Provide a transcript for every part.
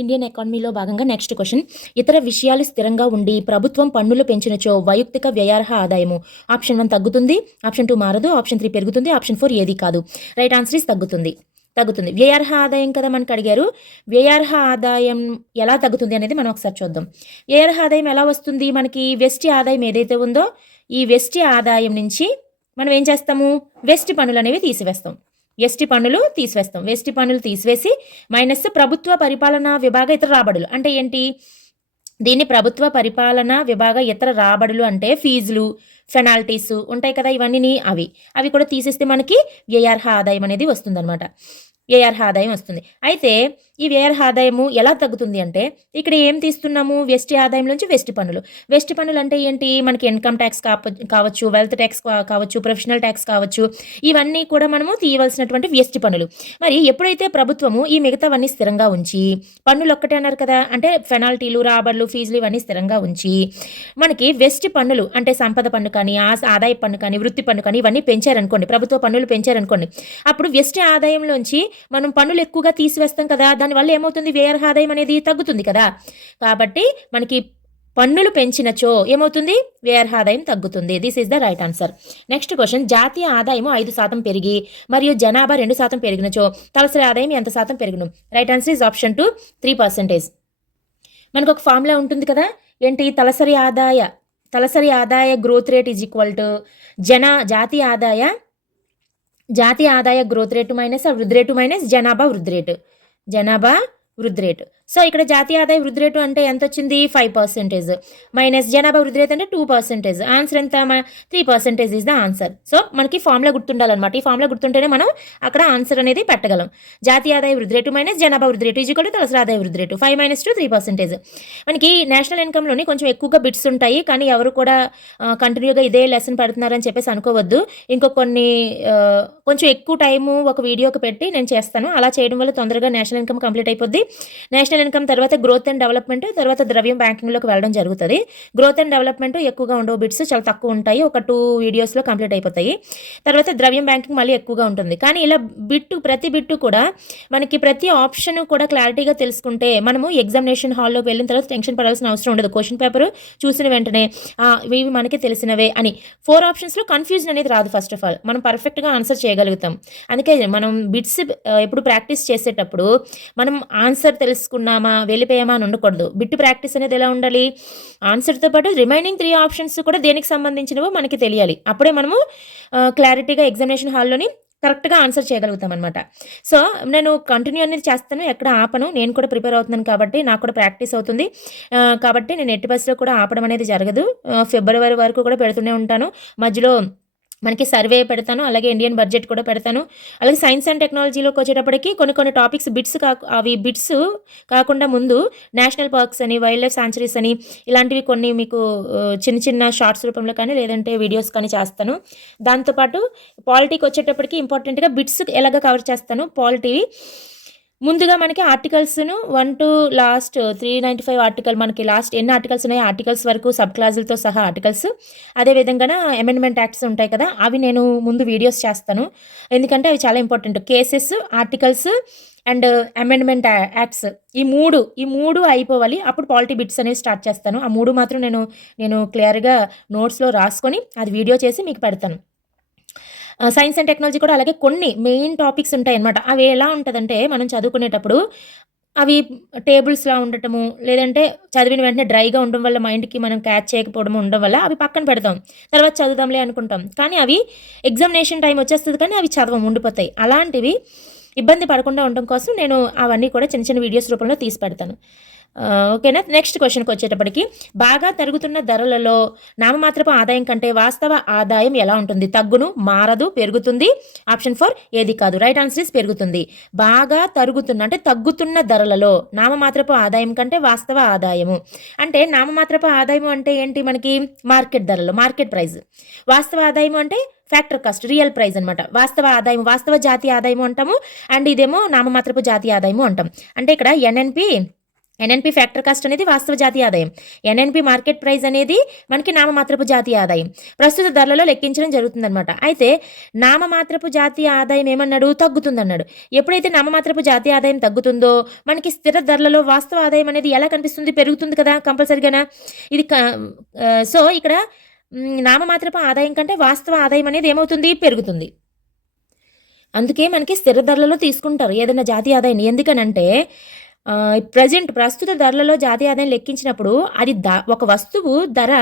Indian ఎకానమీలో భాగంగా next question. ఇతర విషయాలు స్థిరంగా ఉండి ప్రభుత్వం పన్నులు పెంచినచో వైయక్తిక వ్యయార్హ ఆదాయము ఆప్షన్ 1 తగ్గుతుంది, ఆప్షన్ 2 మారదు, ఆప్షన్ 3 పెరుగుతుంది, ఆప్షన్ 4 ఏది కాదు. రైట్ ఆన్సర్ ఇస్ తగ్గుతుంది. వ్యయార్హ ఆదాయం కదా మనకు అడిగారు. వ్యయార్హ ఆదాయం ఎలా తగ్గుతుంది అనేది మనం ఒకసారి చూద్దాం. వ్యయార్హ ఆదాయం ఎలా వస్తుంది? మనకి వెస్టి ఆదాయం ఏదైతే ఉందో ఈ వెస్టి ఆదాయం నుంచి మనం ఏం చేస్తాము? వెస్టి పన్నులు అనేవి తీసివేస్తాం. వెస్టి పన్నులు తీసివేసి మైనస్ ప్రభుత్వ పరిపాలనా విభాగ ఇతర రాబడులు అంటే ఏంటి? దీన్ని ప్రభుత్వ పరిపాలనా విభాగ ఇతర రాబడులు అంటే ఫీజులు, పెనాల్టీస్ ఉంటాయి కదా, ఇవన్నీ అవి కూడా తీసేస్తే మనకి వ్యయార్హ ఆదాయం అనేది వస్తుందన్నమాట. వ్యయార్హ ఆదాయం వస్తుంది. అయితే ఈ వ్యయార్హ ఆదాయము ఎలా తగ్గుతుంది అంటే ఇక్కడ ఏం తీస్తున్నాము? వెస్టి ఆదాయం నుంచి వెస్టి పన్నులు అంటే ఏంటి? మనకి ఇన్కమ్ ట్యాక్స్ కావచ్చు, వెల్త్ ట్యాక్స్ కావచ్చు, ప్రొఫెషనల్ ట్యాక్స్ కావచ్చు, ఇవన్నీ కూడా మనము తీయవలసినటువంటి వెస్టి పన్నులు. మరి ఎప్పుడైతే ప్రభుత్వము ఈ మిగతావన్నీ స్థిరంగా ఉంచి, పన్నులు ఒక్కటే అన్నారు కదా, అంటే పెనాల్టీలు, రాబడులు, ఫీజులు ఇవన్నీ స్థిరంగా ఉంచి మనకి వెస్టి పన్నులు అంటే సంపద పన్ను కానీ, ఆదాయ పన్ను కానీ, వృత్తి పన్ను కానీ ఇవన్నీ పెంచారనుకోండి, ప్రభుత్వ పన్నులు పెంచారనుకోండి, అప్పుడు వెస్టి ఆదాయంలోంచి మనం పన్నులు ఎక్కువగా తీసివేస్తాం కదా, దానివల్ల ఏమవుతుంది? వ్యయార్హ ఆదాయం అనేది తగ్గుతుంది కదా. కాబట్టి మనకి పన్నులు పెంచినచో ఏమవుతుంది? వ్యయార్హ ఆదాయం తగ్గుతుంది. This is the right answer. Next question. జాతీయ ఆదాయం 5% పెరిగి మరియు జనాభా 2% పెరిగినచో తలసరి ఆదాయం ఎంత శాతం పెరుగును? Right answer is option 2 3%. మనకు ఒక ఫార్ములా ఉంటుంది కదా, ఏంటి? తలసరి ఆదాయ growth rate is equal to జాతీయ ఆదాయ గ్రోత్ రేటు మైనస్ వృద్ధి రేటు మైనస్ జనాభా వృద్ధి రేటు. సో ఇక్కడ జాతీయ ఆదాయ వృద్ధి రేటు అంటే ఎంత వచ్చింది? 5% మైనస్ జనాభా వృద్ధి రేటు అంటే 2%. ఆన్సర్ ఎంత? 3% ఈజ్ ద ఆన్సర్. సో మనకి ఫార్ములా గుర్తుండాలన్నమాట. ఈ ఫార్ములా గుర్తుంటేనే మనం అక్కడ ఆన్సర్ అనేది పెట్టగలం. జాతీయ ఆదాయ వృద్ధి రేటు మైనస్ జనాభా వృద్ధి రేటు ఈజ్వల్ టు తలసరి ఆదాయ వృద్ధి రేటు. 5 - 2 3%. మనకి నేషనల్ ఇన్కమ్లోని కొంచెం ఎక్కువగా బిట్స్ ఉంటాయి, కానీ ఎవరు కూడా కంటిన్యూగా ఇదే లెసన్ పెడుతున్నారని చెప్పేసి అనుకోవద్దు. కొంచెం ఎక్కువ టైము ఒక వీడియోకి పెట్టి నేను చేస్తాను. అలా చేయడం వల్ల తొందరగా నేషనల్ ఇన్కమ్ కంప్లీట్ అయిపోద్ది. నేషనల్ ఇన్కమ్ తర్వాత గ్రోత్ అండ్ డెవలప్మెంట్, తర్వాత ద్రవ్యం బ్యాంకింగ్లోకి వెళ్ళడం జరుగుతుంది. గ్రోత్ అండ్ డెవలప్మెంట్ ఎక్కువగా ఉండవు, బిట్స్ చాలా తక్కువ ఉంటాయి, ఒక 2 వీడియోస్లో కంప్లీట్ అయిపోతాయి. తర్వాత ద్రవ్యం బ్యాంకింగ్ మళ్ళీ ఎక్కువగా ఉంటుంది. కానీ ఇలా ప్రతి బిట్టు కూడా మనకి ప్రతి ఆప్షన్ కూడా క్లారిటీగా తెలుసుకుంటే మనము ఎగ్జామినేషన్ హాల్లోకి వెళ్ళిన తర్వాత టెన్షన్ పడాల్సిన అవసరం ఉండదు. క్వశ్చన్ పేపర్ చూసిన వెంటనే ఇవి మనకి తెలిసినవే అని 4 ఆప్షన్స్లో కన్ఫ్యూజన్ అనేది రాదు. ఫస్ట్ ఆఫ్ ఆల్ మనం పర్ఫెక్ట్గా ఆన్సర్ చేయగలుగుతాం. అందుకే మనం బిట్స్ ఎప్పుడు ప్రాక్టీస్ చేసేటప్పుడు మనం ఆన్సర్ తెలుసుకున్నామా వెళ్ళిపోయామా అని ఉండకూడదు. బిట్ ప్రాక్టీస్ అనేది ఎలా ఉండాలి? ఆన్సర్తో పాటు రిమైనింగ్ 3 ఆప్షన్స్ కూడా దేనికి సంబంధించినవో మనకి తెలియాలి. అప్పుడే మనము క్లారిటీగా ఎగ్జామినేషన్ హాల్లోని కరెక్ట్గా ఆన్సర్ చేయగలుగుతాం అనమాట. సో నేను కంటిన్యూ అనేది చేస్తాను, ఎక్కడ ఆపను. నేను కూడా ప్రిపేర్ అవుతున్నాను కాబట్టి నాకు కూడా ప్రాక్టీస్ అవుతుంది. కాబట్టి నేను ఎట్టి బస్సులో కూడా ఆపడం అనేది జరగదు. ఫిబ్రవరి వరకు కూడా పెడుతూనే ఉంటాను. మధ్యలో మనకి సర్వే పెడతాను, అలాగే ఇండియన్ బడ్జెట్ కూడా పెడతాను. అలాగే సైన్స్ అండ్ టెక్నాలజీలోకి వచ్చేటప్పటికి కొన్ని టాపిక్స్ అవి బిట్స్ కాకుండా ముందు నేషనల్ పార్క్స్ అని, వైల్డ్ లైఫ్ శాంచురీస్ అని ఇలాంటివి కొన్ని మీకు చిన్న షార్ట్స్ రూపంలో కానీ లేదంటే వీడియోస్ కానీ చేస్తాను. దాంతోపాటు పాలిటీకి వచ్చేటప్పటికి ఇంపార్టెంట్గా బిట్స్ ఎలాగ కవర్ చేస్తాను. పాలిటీ ముందుగా మనకి ఆర్టికల్స్ను 1 to లాస్ట్ 395 ఆర్టికల్, మనకి లాస్ట్ ఎన్ని ఆర్టికల్స్ ఉన్నాయో ఆర్టికల్స్ వరకు సబ్ క్లాజులతో సహా ఆర్టికల్స్. అదేవిధంగా అమెండ్మెంట్ యాక్ట్స్ ఉంటాయి కదా, అవి నేను ముందు వీడియోస్ చేస్తాను. ఎందుకంటే అవి చాలా important. Cases, articles and amendment acts ఈ మూడు అయిపోవాలి. అప్పుడు పాలిటీ బిట్స్ అనేవి స్టార్ట్ చేస్తాను. ఆ 3 మాత్రం నేను క్లియర్గా నోట్స్లో రాసుకొని అది వీడియో చేసి మీకు పెడతాను. సైన్స్ అండ్ టెక్నాలజీ కూడా అలాగే కొన్ని మెయిన్ టాపిక్స్ ఉంటాయి అన్నమాట. అవి ఎలా ఉంటుందంటే మనం చదువుకునేటప్పుడు అవి టేబుల్స్లా ఉండటము, లేదంటే చదివిన వెంటనే డ్రైగా ఉండడం వల్ల మైండ్కి మనం క్యాచ్ చేయకపోవడం ఉండడం వల్ల అవి పక్కన పెడతాం, తర్వాత చదువుదాంలే అనుకుంటాం. కానీ అవి ఎగ్జామినేషన్ టైం వచ్చేస్తుంది కానీ అవి ఉండిపోతాయి. అలాంటివి ఇబ్బంది పడకుండా ఉండడం కోసం నేను అవన్నీ కూడా చిన్న వీడియోస్ రూపంలో తీసి పెడతాను. ఓకేనా. నెక్స్ట్ క్వశ్చన్కి వచ్చేటప్పటికి బాగా తరుగుతున్న ధరలలో నామమాత్రపు ఆదాయం కంటే వాస్తవ ఆదాయం ఎలా ఉంటుంది? తగ్గును, మారదు, పెరుగుతుంది. ఆప్షన్ 4 ఏది కాదు. రైట్ ఆన్సర్ ఇస్ పెరుగుతుంది. బాగా అంటే తగ్గుతున్న ధరలలో నామమాత్రపు ఆదాయం కంటే వాస్తవ ఆదాయము అంటే నామమాత్రపు ఆదాయం అంటే ఏంటి? మనకి మార్కెట్ ధరలో, మార్కెట్ ప్రైస్. వాస్తవ ఆదాయం అంటే ఫ్యాక్టర్ కాస్ట్, రియల్ ప్రైస్ అనమాట. వాస్తవ ఆదాయం, వాస్తవ జాతీయ ఆదాయం అంటాము, అండ్ ఇదేమో నామమాత్రపు జాతీయ ఆదాయము అంటాం. అంటే ఇక్కడ ఎన్ఎన్పి ఎన్ఎన్పి ఫ్యాక్టర్ కాస్ట్ అనేది వాస్తవ జాతీయ ఆదాయం, ఎన్ఎన్పి మార్కెట్ ప్రైస్ అనేది మనకి నామమాత్రపు జాతీయ ఆదాయం ప్రస్తుత ధరలలో లెక్కించడం జరుగుతుందన్నమాట. అయితే నామమాత్రపు జాతీయ ఆదాయం ఏమన్నాడు, తగ్గుతుందన్నాడు. ఎప్పుడైతే నామమాత్రపు జాతీయ ఆదాయం తగ్గుతుందో మనకి స్థిర ధరలలో వాస్తవ ఆదాయం అనేది ఎలా కనిపిస్తుంది, పెరుగుతుంది కదా కంపల్సరిగానా. ఇది సో ఇక్కడ నామమాత్రపు ఆదాయం కంటే వాస్తవ ఆదాయం అనేది ఏమవుతుంది, పెరుగుతుంది. అందుకే మనకి స్థిర ధరలలో తీసుకుంటారు ఏదైనా జాతీయ ఆదాయాన్ని. ఎందుకనంటే ప్రస్తుత ధరలలో జాతీయ ఆదాయం లెక్కించినప్పుడు అది ఒక వస్తువు ధర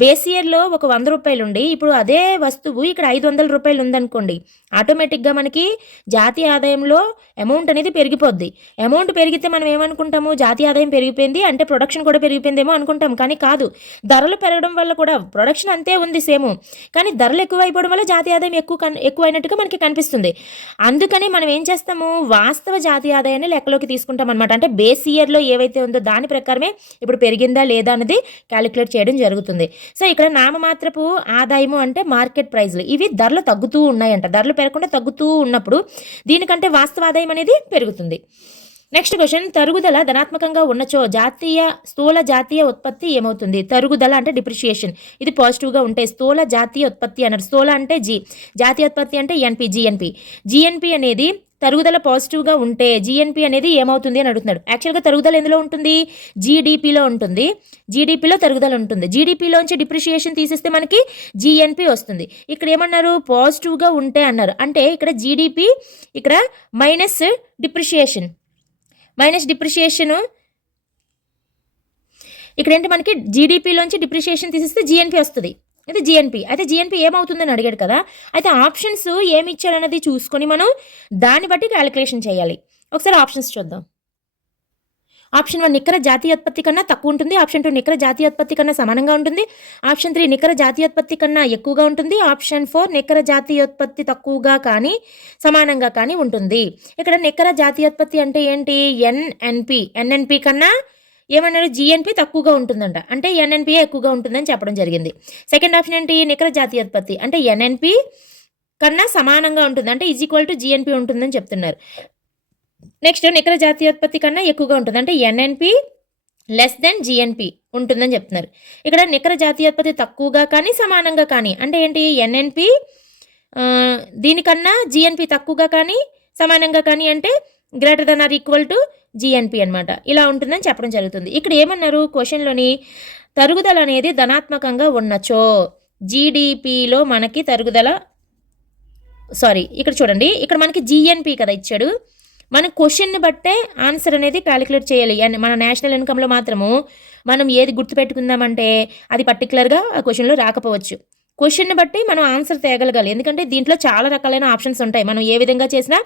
బేస్ ఇయర్లో ఒక 100 రూపాయలు ఉండి ఇప్పుడు అదే వస్తువు ఇక్కడ 500 రూపాయలు ఉందనుకోండి, ఆటోమేటిక్గా మనకి జాతీయ ఆదాయంలో అమౌంట్ అనేది పెరిగిపోద్ది. అమౌంట్ పెరిగితే మనం ఏమనుకుంటాము, జాతీయ ఆదాయం పెరిగిపోయింది అంటే ప్రొడక్షన్ కూడా పెరిగిపోయిందేమో అనుకుంటాం. కానీ కాదు, ధరలు పెరగడం వల్ల కూడా ప్రొడక్షన్ అంతే ఉంది సేమ్, కానీ ధరలు ఎక్కువ అయిపోవడం వల్ల జాతీయ ఆదాయం ఎక్కువైనట్టుగా మనకి కనిపిస్తుంది. అందుకని మనం ఏం చేస్తాము, వాస్తవ జాతీయ ఆదాయాన్ని లెక్కలోకి తీసుకుంటాం అనమాట. అంటే బేస్ ఇయర్లో ఏవైతే ఉందో దాని ప్రకారమే ఇప్పుడు పెరిగిందా లేదా అనేది క్యాలిక్యులేట్ చేయడం జరుగుతుంది. సో ఇక్కడ నామమాత్రపు ఆదాయము అంటే మార్కెట్ ప్రైజ్లు, ఇవి ధరలు తగ్గుతూ ఉన్నాయంట. ధరలు పెరగకుండా తగ్గుతూ ఉన్నప్పుడు దీనికంటే వాస్తవ ఆదాయం అనేది పెరుగుతుంది. నెక్స్ట్ క్వశ్చన్, తరుగుదల ధనాత్మకంగా ఉన్నచో స్థూల జాతీయ ఉత్పత్తి ఏమవుతుంది. తరుగుదల అంటే డిప్రిషియేషన్, ఇది పాజిటివ్గా ఉంటే స్థూల జాతీయ ఉత్పత్తి అన్నారు. స్థూల అంటే జాతీయ ఉత్పత్తి అంటే జిఎన్పి అనేది తరుగుదల పాజిటివ్గా ఉంటే జిఎన్పి అనేది ఏమవుతుంది అని అడుగుతున్నాడు. యాక్చువల్గా తరుగుదల ఎందులో ఉంటుంది, జీడిపిలో ఉంటుంది. జీడిపిలో తరుగుదల ఉంటుంది. జీడిపిలోంచి డిప్రిషియేషన్ తీసేస్తే మనకి జిఎన్పి వస్తుంది. ఇక్కడ ఏమన్నారు, పాజిటివ్గా ఉంటే అన్నారు. అంటే ఇక్కడ జీడిపి, ఇక్కడ మైనస్ డిప్రిషియేషన్ ఇక్కడ ఏంటి, మనకి జీడిపిలోంచి డిప్రిషియేషన్ తీసేస్తే జిఎన్పి వస్తుంది. ఇది జిఎన్పి. అయితే జిఎన్పి ఏమవుతుందని అడిగాడు కదా. అయితే ఆప్షన్స్ ఏమి ఇచ్చాడన్నది చూసుకొని మనం దాన్ని బట్టి క్యాలిక్యులేషన్ చేయాలి. ఒకసారి ఆప్షన్స్ చూద్దాం. ఆప్షన్ 1 నికర జాతీయోత్పత్తి కన్నా తక్కువ ఉంటుంది. ఆప్షన్ 2 నికర జాతీయోత్పత్తి కన్నా సమానంగా ఉంటుంది. ఆప్షన్ 3 నికర జాతీయోత్పత్తి కన్నా ఎక్కువగా ఉంటుంది. ఆప్షన్ 4 నికర జాతీయోత్పత్తి తక్కువగా కానీ సమానంగా కానీ ఉంటుంది. ఇక్కడ నికర జాతీయోత్పత్తి అంటే ఏంటి, ఎన్ఎన్పి కన్నా ఏమన్నారు, జిఎన్పి తక్కువగా ఉంటుందంట. అంటే ఎన్ఎన్పిఏ ఎక్కువగా ఉంటుందని చెప్పడం జరిగింది. సెకండ్ ఆప్షన్ ఏంటి, నికర జాతీయోత్పత్తి అంటే ఎన్ఎన్పి కన్నా సమానంగా ఉంటుంది, అంటే ఈక్వల్ టు జిఎన్పి ఉంటుందని చెప్తున్నారు. నెక్స్ట్ నికర జాతీయోత్పత్తి కన్నా ఎక్కువగా ఉంటుంది, అంటే ఎన్ఎన్పి లెస్ దెన్ జిఎన్పి ఉంటుందని చెప్తున్నారు. ఇక్కడ నికర జాతీయోత్పత్తి తక్కువగా కానీ సమానంగా కానీ అంటే ఏంటి, ఎన్ఎన్పి దీనికన్నా జిఎన్పి తక్కువగా కానీ సమానంగా కానీ అంటే greater than or equal to GNP అనమాట. ఇలా ఉంటుందని చెప్పడం జరుగుతుంది. ఇక్కడ ఏమన్నారు క్వశ్చన్లోని, తరుగుదల అనేది ధనాత్మకంగా ఉన్నచో జీడిపిలో మనకి తరుగుదల ఇక్కడ చూడండి, ఇక్కడ మనకి జిఎన్పి కదా ఇచ్చాడు. మన క్వశ్చన్ని బట్టే ఆన్సర్ అనేది క్యాలిక్యులేట్ చేయాలి. మన నేషనల్ ఇన్కంలో మాత్రము మనం ఏది గుర్తుపెట్టుకుందామంటే అది పర్టికులర్గా ఆ క్వశ్చన్లో రాకపోవచ్చు. క్వశ్చన్ని బట్టి మనం ఆన్సర్ తేగలగాలి. ఎందుకంటే దీంట్లో చాలా రకాలైన ఆప్షన్స్ ఉంటాయి. మనం ఏ విధంగా చేసినా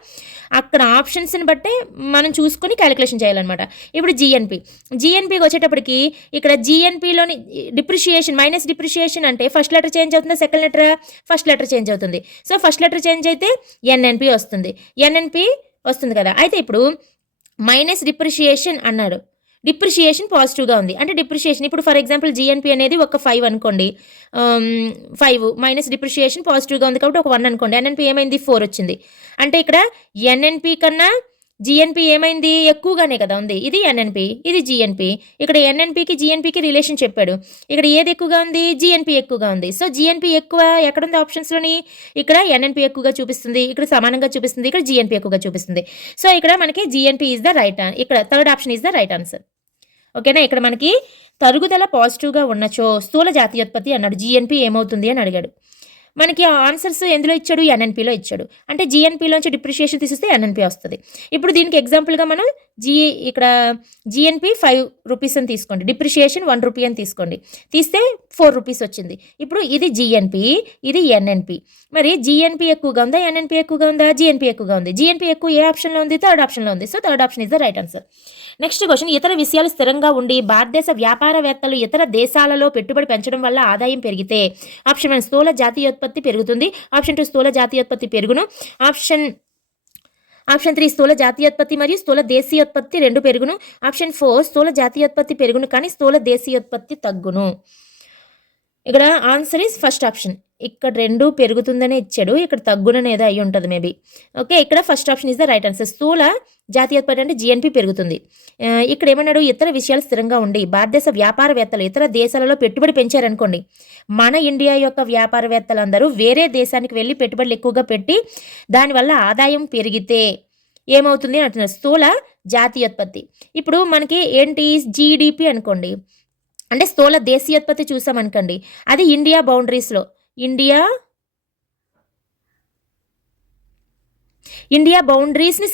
అక్కడ ఆప్షన్స్ని బట్టే మనం చూసుకొని క్యాలిక్యులేషన్ చేయాలన్నమాట. ఇప్పుడు జిఎన్పికి వచ్చేటప్పటికి ఇక్కడ జిఎన్పిలోని మైనస్ డిప్రిషియేషన్ అంటే ఫస్ట్ లెటర్ చేంజ్ అవుతుంది, second letter first letter change అవుతుంది. సో ఫస్ట్ లెటర్ చేంజ్ అయితే ఎన్ఎన్పి వస్తుంది కదా. అయితే ఇప్పుడు మైనస్ డిప్రిషియేషన్ అన్నాడు. డిప్రిషియేషన్ పాజిటివ్గా ఉంది అంటే డిప్రిషియేషన్ ఇప్పుడు ఫర్ ఎగ్జాంపుల్ జిఎన్పి అనేది ఒక 5 అనుకోండి, 5 మైనస్ డిప్రిషియేషన్ పాజిటివ్గా ఉంది కాబట్టి ఒక 1 అనుకోండి. ఎన్ఎన్పి ఏమైంది, 4 వచ్చింది. అంటే ఇక్కడ ఎన్ఎన్పి కన్నా జిఎన్పి ఏమైంది, ఎక్కువగానే కదా ఉంది. ఇది ఎన్ఎన్పి, ఇది జిఎన్పి. ఇక్కడ ఎన్ఎన్పికి జిఎన్పికి రిలేషన్ చెప్పాడు. ఇక్కడ ఏది ఎక్కువగా ఉంది, జిఎన్పి ఎక్కువగా ఉంది. సో జిఎన్పి ఎక్కువ ఎక్కడుంది ఆప్షన్స్లోని, ఇక్కడ ఎన్ఎన్పి ఎక్కువగా చూపిస్తుంది, ఇక్కడ సమానంగా చూపిస్తుంది, ఇక్కడ జిఎన్పి ఎక్కువగా చూపిస్తుంది. సో ఇక్కడ మనకి GNP is the right answer. ఇక్కడ third option is the right answer. ఓకేనా. ఇక్కడ మనకి తరుగుదల పాజిటివ్గా ఉన్నచో స్థూల జాతీయోత్పత్తి అన్నాడు, జిఎన్పి ఏమవుతుంది అని అడిగాడు. మనకి ఆన్సర్స్ ఎందులో ఇచ్చాడు, ఎన్ఎన్పిలో ఇచ్చాడు. అంటే జిఎన్పిలోంచి డిప్రిషియేషన్ తీసిస్తే ఎన్ఎన్పి వస్తుంది. ఇప్పుడు దీనికి ఎగ్జాంపుల్గా మనం ఇక్కడ జిఎన్పి 5 రూపీస్ అని తీసుకోండి, డిప్రిషియేషన్ 1 రూపీ అని తీసుకోండి, తీస్తే 4 రూపీస్ వచ్చింది. ఇప్పుడు ఇది జిఎన్పి, ఇది ఎన్ఎన్పి. మరి జిఎన్పి ఎక్కువగా ఉందా, ఎన్ఎన్పి ఎక్కువగా ఉందా, జిఎన్పి ఎక్కువగా ఉంది. జిఎన్పి ఎక్కువ ఏ ఆప్షన్లో ఉంది, థర్డ్ ఆప్షన్లో ఉంది. So third option is the right answer. Next question, ఇతర విషయాలు స్థిరంగా ఉండి భారతదేశ వ్యాపారవేత్తలు ఇతర దేశాలలో పెట్టుబడి పెంచడం వల్ల ఆదాయం పెరిగితే ఆప్షన్ 1 స్థూల జాతీయోత్పత్తి పెరుగుతుంది, ఆప్షన్ 2 స్థూల జాతీయోత్పత్తి పెరుగును, ఆప్షన్ 3 స్థూల జాతీయోత్పత్తి మరియు స్థూల దేశీయోత్పత్తి 2 పెరుగును, ఆప్షన్ 4 స్థూల జాతీయోత్పత్తి పెరుగును కానీ స్థూల దేశీయోత్పత్తి తగ్గును. ఇక్కడ ఆన్సర్ ఈజ్ ఫస్ట్ ఆప్షన్. ఇక్కడ 2 పెరుగుతుందనే ఇచ్చాడు. ఇక్కడ తగ్గుననేదో అయ్యి ఉంటది మేబీ. ఓకే. ఇక్కడ first option is the right answer. స్థూల జాతీయోత్పత్తి అంటే జీఎన్‌పీ పెరుగుతుంది. ఇక్కడ ఏమన్నాడు, ఇతర విషయాలు స్థిరంగా ఉండి భారతదేశ వ్యాపారవేత్తలు ఇతర దేశాలలో పెట్టుబడి పెంచారనుకోండి. మన ఇండియా యొక్క వ్యాపారవేత్తలందరూ వేరే దేశానికి వెళ్ళి పెట్టుబడులు ఎక్కువగా పెట్టి దానివల్ల ఆదాయం పెరిగితే ఏమవుతుంది అంటున్నారు. స్థూల జాతీయోత్పత్తి. ఇప్పుడు మనకి ఏంటి జీడీపీ అనుకోండి. అంటే స్థూల దేశీయోత్పత్తి చూసామనుకోండి. అది ఇండియా బౌండరీస్‌లో ఇండియా బౌండరీస్ని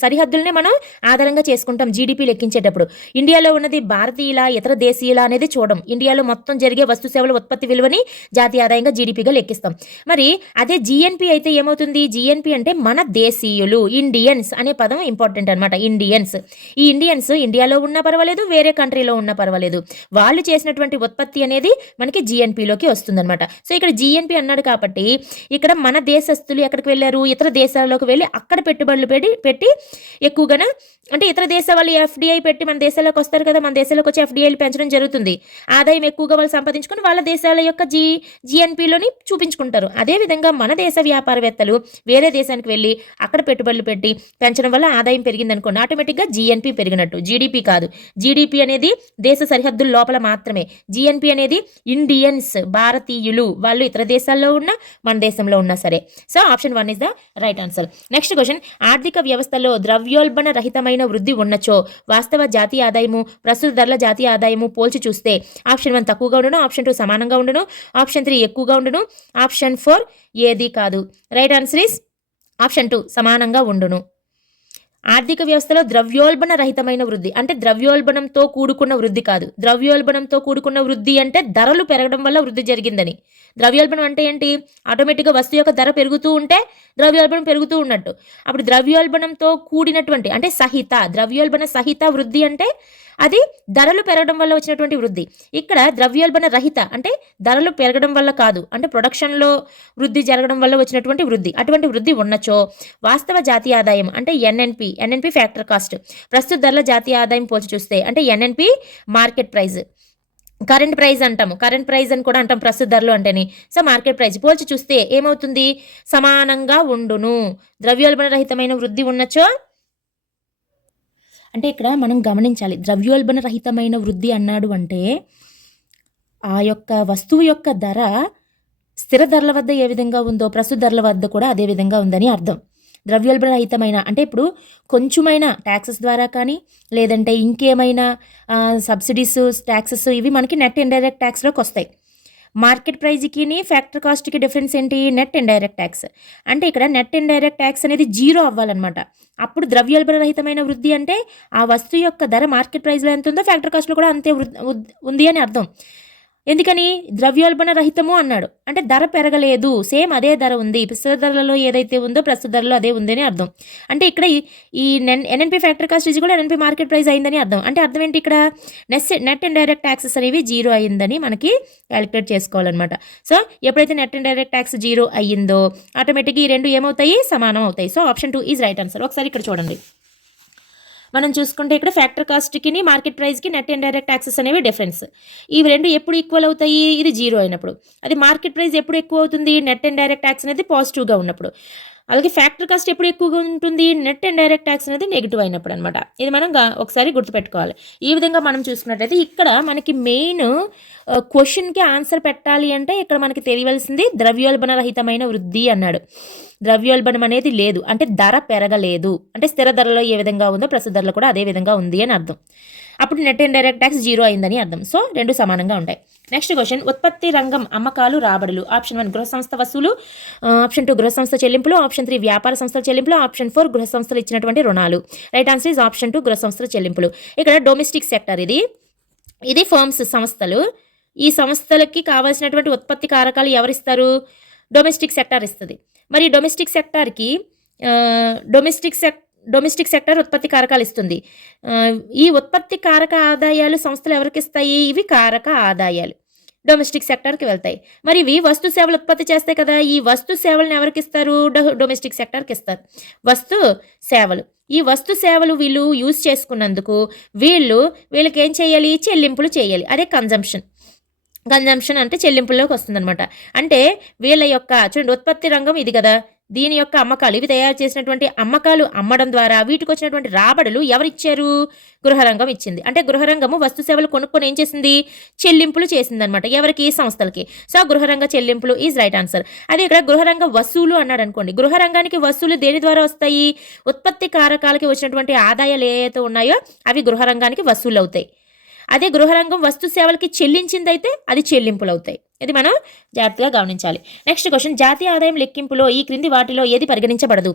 సరిహద్దుల్ని మనం ఆధారంగా చేసుకుంటాం జీడిపి లెక్కించేటప్పుడు. ఇండియాలో ఉన్నది భారతీయుల ఇతర దేశీయుల అనేది చూడం. ఇండియాలో మొత్తం జరిగే వస్తు సేవల ఉత్పత్తి విలువని జాతీయ ఆదాయంగా జీడిపిగా లెక్కిస్తాం. మరి అదే జీఎన్పీ అయితే ఏమవుతుంది, జీఎన్పీ అంటే మన దేశీయులు, ఇండియన్స్ అనే పదం ఇంపార్టెంట్ అనమాట. ఇండియన్స్, ఈ ఇండియన్స్ ఇండియాలో ఉన్నా పర్వాలేదు, వేరే కంట్రీలో ఉన్నా పర్వాలేదు, వాళ్ళు చేసినటువంటి ఉత్పత్తి అనేది మనకి జీఎన్పీలోకి వస్తుందన్నమాట. సో ఇక్కడ జీఎన్పీ అన్నాడు కాబట్టి ఇక్కడ మన దేశస్తులు ఎక్కడికి వెళ్ళారు, ఇతర దేశాల్లోకి వెళ్ళి అక్కడ పెట్టుబడులు పెట్టి ఎక్కువగా, అంటే ఇతర దేశాల వాళ్ళు ఎఫ్డిఐ పెట్టి మన దేశాల్లోకి వస్తారు కదా, మన దేశాల్లోకి వచ్చి ఎఫ్డిఐలు పెంచడం జరుగుతుంది. ఆదాయం ఎక్కువగా వాళ్ళు సంపాదించుకొని వాళ్ళ దేశాల యొక్క జీఎన్పీలోని చూపించుకుంటారు. అదేవిధంగా మన దేశ వ్యాపారవేత్తలు వేరే దేశానికి వెళ్ళి అక్కడ పెట్టుబడులు పెట్టి పెంచడం వల్ల ఆదాయం పెరిగింది అనుకోండి, ఆటోమేటిక్గా జీఎన్పీ పెరిగినట్టు. జీడిపి కాదు, జీడిపి అనేది దేశ సరిహద్దుల లోపల మాత్రమే. జీఎన్పీ అనేది ఇండియన్స్, భారతీయులు, వాళ్ళు ఇతర దేశాల్లో ఉన్నా మన దేశంలో ఉన్నా సరే. So option 1 is the right answer. Next question, ఆర్థిక వ్యవస్థలో ద్రవ్యోల్బణ రహితమైన వృద్ధి ఉన్నచో వాస్తవ జాతీయ ఆదాయము ప్రస్తుత ధరల జాతీయ ఆదాయము పోల్చి చూస్తే ఆప్షన్ 1 తక్కువగా ఉండును, ఆప్షన్ 2 సమానంగా ఉండును, ఆప్షన్ 3 ఎక్కువగా ఉండును, ఆప్షన్ 4 ఏది కాదు. రైట్ ఆన్సర్ ఇస్ ఆప్షన్ 2 సమానంగా ఉండును. ఆర్థిక వ్యవస్థలో ద్రవ్యోల్బణ రహితమైన వృద్ధి అంటే ద్రవ్యోల్బణంతో కూడుకున్న వృద్ధి కాదు. ద్రవ్యోల్బణంతో కూడుకున్న వృద్ధి అంటే ధరలు పెరగడం వల్ల వృద్ధి జరిగిందని. ద్రవ్యోల్బణం అంటే ఏంటి, ఆటోమేటిక్గా వస్తువు యొక్క ధర పెరుగుతూ ఉంటే ద్రవ్యోల్బణం పెరుగుతూ ఉన్నట్టు. అప్పుడు ద్రవ్యోల్బణంతో కూడినటువంటి అంటే ద్రవ్యోల్బణ సహిత వృద్ధి అంటే అది ధరలు పెరగడం వల్ల వచ్చినటువంటి వృద్ధి. ఇక్కడ ద్రవ్యోల్బణ రహిత అంటే ధరలు పెరగడం వల్ల కాదు, అంటే ప్రొడక్షన్లో వృద్ధి జరగడం వల్ల వచ్చినటువంటి వృద్ధి. అటువంటి వృద్ధి ఉన్నచో వాస్తవ జాతీయ ఆదాయం అంటే ఎన్ఎన్పి ఫ్యాక్టర్ కాస్ట్ ప్రస్తుత ధరల జాతీయ ఆదాయం పోల్చి చూస్తే అంటే NNP market price, current price అంటాము, కరెంట్ ప్రైస్ అని కూడా అంటాం ప్రస్తుత ధరలు అంటేని. సో మార్కెట్ ప్రైస్ పోల్చి చూస్తే ఏమవుతుంది, సమానంగా ఉండును. ద్రవ్యోల్బణ రహితమైన వృద్ధి ఉన్నచో అంటే ఇక్కడ మనం గమనించాలి, ద్రవ్యోల్బణ రహితమైన వృద్ధి అన్నాడు అంటే ఆ యొక్క వస్తువు యొక్క ధర స్థిర ధరల వద్ద ఏ విధంగా ఉందో ప్రస్తుత ధరల వద్ద కూడా అదే విధంగా ఉందని అర్థం. ద్రవ్యోల్బణ రహితమైన అంటే ఇప్పుడు కొంచెమైనా ట్యాక్సెస్ ద్వారా కానీ లేదంటే ఇంకేమైనా సబ్సిడీస్, ట్యాక్సెస్ ఇవి మనకి నెట్ ఇండైరెక్ట్ ట్యాక్స్లోకి వస్తాయి. మార్కెట్ ప్రైజ్కి ఫ్యాక్టర్ కాస్ట్కి డిఫరెన్స్ ఏంటి, నెట్ ఇండైరెక్ట్ ట్యాక్స్. అంటే ఇక్కడ నెట్ ఇండైరెక్ట్ ట్యాక్స్ అనేది 0 అవ్వాలన్నమాట. అప్పుడు ద్రవ్యోల్బణ రహితమైన వృద్ధి అంటే ఆ వస్తువు యొక్క ధర మార్కెట్ ప్రైస్లో ఎంత ఉందో ఫ్యాక్టర్ కాస్ట్లో కూడా అంతే ఉంది అని అర్థం. ఎందుకని ద్రవ్యోల్బణ రహితము అన్నాడు అంటే ధర పెరగలేదు, సేమ్ అదే ధర ఉంది, ప్రస్తుత ధరలలో ఏదైతే ఉందో ప్రస్తుత ధరలో అదే ఉందని అర్థం. అంటే ఇక్కడ ఈ ఎన్ఎన్పి ఫ్యాక్టర్ కాస్ట్ కూడా ఎన్ఎన్పి మార్కెట్ ప్రైస్ అయిందని అర్థం. అంటే అర్థం ఏంటి, ఇక్కడ నెట్ అండ్ డైరెక్ట్ ట్యాక్సెస్ అనేవి 0 అయ్యిందని మనకి క్యాలిక్యులేట్ చేసుకోవాలన్నమాట. సో ఎప్పుడైతే నెట్ అండ్ డైరెక్ట్ ట్యాక్స్ 0 అయ్యిందో ఆటోమేటిక్గా ఈ రెండు ఏమవుతాయి, సమానం అవుతాయి. So option 2 is right answer. ఒకసారి ఇక్కడ చూడండి, మనం చూసుకుంటే ఇక్కడ ఫ్యాక్టర్ కాస్ట్కి మార్కెట్ ప్రైస్కి నెట్ ఇండైరెక్ట్ ట్యాక్సెస్ అనేవి డిఫరెన్స్. ఇవి రెండు ఎప్పుడు ఈక్వల్ అవుతాయి, ఇది 0 అయినప్పుడు. అది మార్కెట్ ప్రైస్ ఎప్పుడు ఎక్కువ అవుతుంది, నెట్ ఇండైరెక్ట్ ట్యాక్స్ అనేది పాజిటివ్గా ఉన్నప్పుడు. అలాగే ఫ్యాక్టర్ కాస్ట్ ఎప్పుడు ఎక్కువగా ఉంటుంది, నెట్ ఇండైరెక్ట్ ట్యాక్స్ అనేది నెగిటివ్ అయినప్పుడు అనమాట. ఇది మనం ఒకసారి గుర్తుపెట్టుకోవాలి. ఈ విధంగా మనం చూసుకున్నట్లయితే ఇక్కడ మనకి మెయిన్ క్వశ్చన్కి ఆన్సర్ పెట్టాలి అంటే ఇక్కడ మనకి తెలియవలసింది ద్రవ్యోల్బణ రహితమైన వృద్ధి అన్నాడు. ద్రవ్యోల్బణం అనేది లేదు అంటే ధర పెరగలేదు, అంటే స్థిర ధరలో ఏ విధంగా ఉందో ప్రస్తుత ధరలో కూడా అదే విధంగా ఉంది అని అర్థం. అప్పుడు నెట్ ఇండైరెక్ట్ ట్యాక్స్ 0 అయిందని అర్థం. సో రెండు సమానంగా ఉంటాయి. నెక్స్ట్ క్వశ్చన్, ఉత్పత్తి రంగం అమ్మకాలు రాబడులు. ఆప్షన్ 1 గృహ సంస్థ వసూలు, ఆప్షన్ 2 గృహ సంస్థ చెల్లింపులు, ఆప్షన్ 3 వ్యాపార సంస్థల చెల్లింపులు, ఆప్షన్ 4 గృహ సంస్థలు ఇచ్చినటువంటి రుణాలు. రైట్ ఆన్సర్ ఇస్ ఆప్షన్ 2 గృహ సంస్థల చెల్లింపులు. ఇక్కడ డొమెస్టిక్ సెక్టర్ ఇది ఫర్మ్స్, సంస్థలు. ఈ సంస్థలకి కావాల్సినటువంటి ఉత్పత్తి కారకాలు ఎవరిస్తారు, డొమెస్టిక్ సెక్టార్ ఇస్తుంది. మరి డొమెస్టిక్ సెక్టార్కి డొమెస్టిక్ సెక్టర్ ఉత్పత్తి కారకాలు ఇస్తుంది. ఈ ఉత్పత్తి కారక ఆదాయాలు సంస్థలు ఎవరికి ఇస్తాయి, ఇవి కారక ఆదాయాలు డొమెస్టిక్ సెక్టర్కి వెళ్తాయి. మరి ఇవి వస్తు సేవలు ఉత్పత్తి చేస్తాయి కదా, ఈ వస్తు సేవలను ఎవరికి ఇస్తారు, డొమెస్టిక్ సెక్టర్కి ఇస్తారు వస్తు సేవలు. ఈ వస్తు సేవలు వీళ్ళు యూజ్ చేసుకున్నందుకు వీళ్ళకి ఏం చేయాలి, చెల్లింపులు చేయాలి. అదే కన్జంప్షన్. కన్జంప్షన్ అంటే చెల్లింపుల్లోకి వస్తుందన్నమాట. అంటే వీళ్ళ యొక్క చూడండి ఉత్పత్తి రంగం ఇది కదా! దీని యొక్క అమ్మకాలు ఇవి తయారు చేసినటువంటి అమ్మకాలు అమ్మడం ద్వారా వీటికొచ్చినటువంటి రాబడులు ఎవరిచ్చారు? గృహరంగం ఇచ్చింది. అంటే గృహరంగము వస్తు సేవలు కొనుక్కొని ఏం చేసింది? చెల్లింపులు చేసిందనమాట. ఎవరికి? సంస్థలకి. సో, గృహరంగ చెల్లింపులు ఈజ్ రైట్ ఆన్సర్. అదే ఇక్కడ గృహరంగ వసూలు అన్నాడనుకోండి. గృహరంగానికి వసూలు దేని ద్వారా వస్తాయి? ఉత్పత్తి కారకాలకి వచ్చినటువంటి ఆదాయాలు ఏవైతే ఉన్నాయో అవి గృహరంగానికి వసూలు అవుతాయి. అదే గృహరంగం వస్తు సేవలకి చెల్లించిందైతే అది చెల్లింపులు అవుతాయి. ఇది మనం జాగ్రత్తగా గమనించాలి. నెక్స్ట్ క్వశ్చన్, జాతీయ ఆదాయం లెక్కింపులో ఈ క్రింది వాటిలో ఏది పరిగణించబడదు?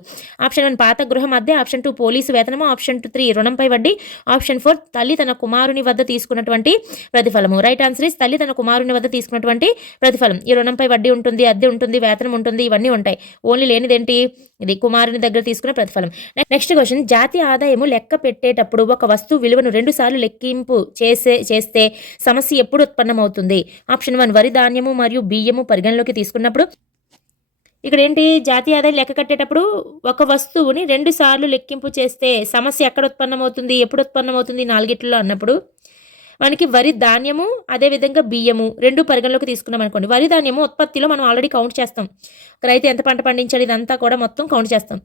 ఆప్షన్ 1 పాత గృహ మధ్య, ఆప్షన్ 2 పోలీసు వేతనము, ఆప్షన్ 3 రుణంపై వడ్డీ, ఆప్షన్ 4 తల్లి తన కుమారుని వద్ద తీసుకున్నటువంటి ప్రతిఫలము. రైట్ ఆన్సర్ ఇస్ తల్లి తన కుమారుని వద్ద తీసుకున్నటువంటి ప్రతిఫలం. ఈ రుణంపై వడ్డీ ఉంటుంది, అద్దె ఉంటుంది, వేతనం ఉంటుంది, ఇవన్నీ ఉంటాయి. ఓన్లీ లేనిదేంటి? ఇది కుమారుని దగ్గర తీసుకున్న ప్రతిఫలం. నెక్స్ట్ క్వశ్చన్, జాతీయ ఆదాయము లెక్క పెట్టేటప్పుడు ఒక వస్తువు విలువను 2 సార్లు లెక్కింపు చేస్తే సమస్య ఎప్పుడు ఉత్పన్నమవుతుంది? ఆప్షన్ 1 వరి ధాన్యము మరియు బియ్యము పరిగణలోకి తీసుకున్నప్పుడు. ఇక్కడ ఏంటి? జాతీయ ఆదాయం లెక్క కట్టేటప్పుడు ఒక వస్తువుని 2 సార్లు లెక్కింపు చేస్తే సమస్య ఎక్కడ ఉత్పన్నమవుతుంది? ఎప్పుడు ఉత్పన్నమవుతుంది? 4 అన్నప్పుడు మనకి వరి ధాన్యము అదేవిధంగా బియ్యము 2 పరిగణలోకి తీసుకున్నాం అనుకోండి. వరి ధాన్యము ఉత్పత్తిలో మనం ఆల్రెడీ కౌంట్ చేస్తాం. ఒక రైతు ఎంత పంట పండించాడు ఇదంతా కూడా మొత్తం కౌంట్ చేస్తాం.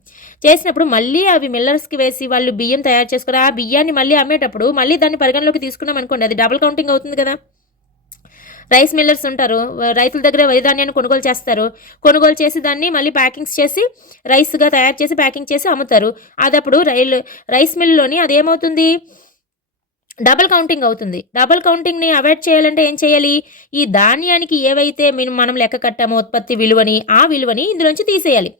చేసినప్పుడు మళ్ళీ అవి మిల్లర్స్కి వేసి వాళ్ళు బియ్యం తయారు చేసుకుని ఆ బియ్యాన్ని మళ్ళీ అమ్మేటప్పుడు మళ్ళీ దాన్ని పరిగణలోకి తీసుకున్నాం అనుకోండి, అది డబుల్ కౌంటింగ్ అవుతుంది కదా. రైస్ మిల్లర్స్ ఉంటారు, రైతుల దగ్గర వరి ధాన్యాన్ని కొనుగోలు చేస్తారు. కొనుగోలు చేసి దాన్ని మళ్ళీ ప్యాకింగ్స్ చేసి రైస్గా తయారు చేసి ప్యాకింగ్ చేసి అమ్ముతారు. అదప్పుడు రైస్ మిల్లులోని అదేమవుతుంది? డబుల్ కౌంటింగ్ అవుతుంది. డబుల్ కౌంటింగ్ని అవాయిడ్ చేయాలంటే ఏం చేయాలి? ఈ ధాన్యానికి ఏవైతే మనం లెక్క కట్టామో ఉత్పత్తి విలువని ఆ విలువని ఇందులోంచి తీసేయాలి.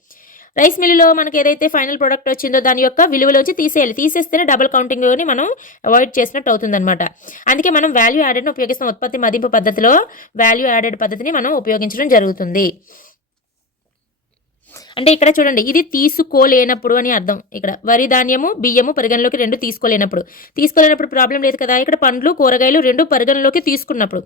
రైస్ మిల్లులో మనకి ఏదైతే ఫైనల్ ప్రోడక్ట్ వచ్చిందో దాని యొక్క విలువలోంచి తీసేయాలి. తీసేస్తేనే డబుల్ కౌంటింగ్ని మనం అవాయిడ్ చేసినట్టు అవుతుందన్నమాట. అందుకే మనం వాల్యూ యాడెడ్ని ఉపయోగిస్తాం. ఉత్పత్తి మదింపు పద్ధతిలో వాల్యూ యాడెడ్ పద్ధతిని మనం ఉపయోగించడం జరుగుతుంది. అంటే ఇక్కడ చూడండి, ఇది తీసుకోలేనప్పుడు అని అర్థం. ఇక్కడ వరి ధాన్యము బియ్యము పరిగణలోకి 2 తీసుకోలేనప్పుడు ప్రాబ్లం లేదు కదా. ఇక్కడ పండ్లు కూరగాయలు 2 పరిగణలోకి తీసుకున్నప్పుడు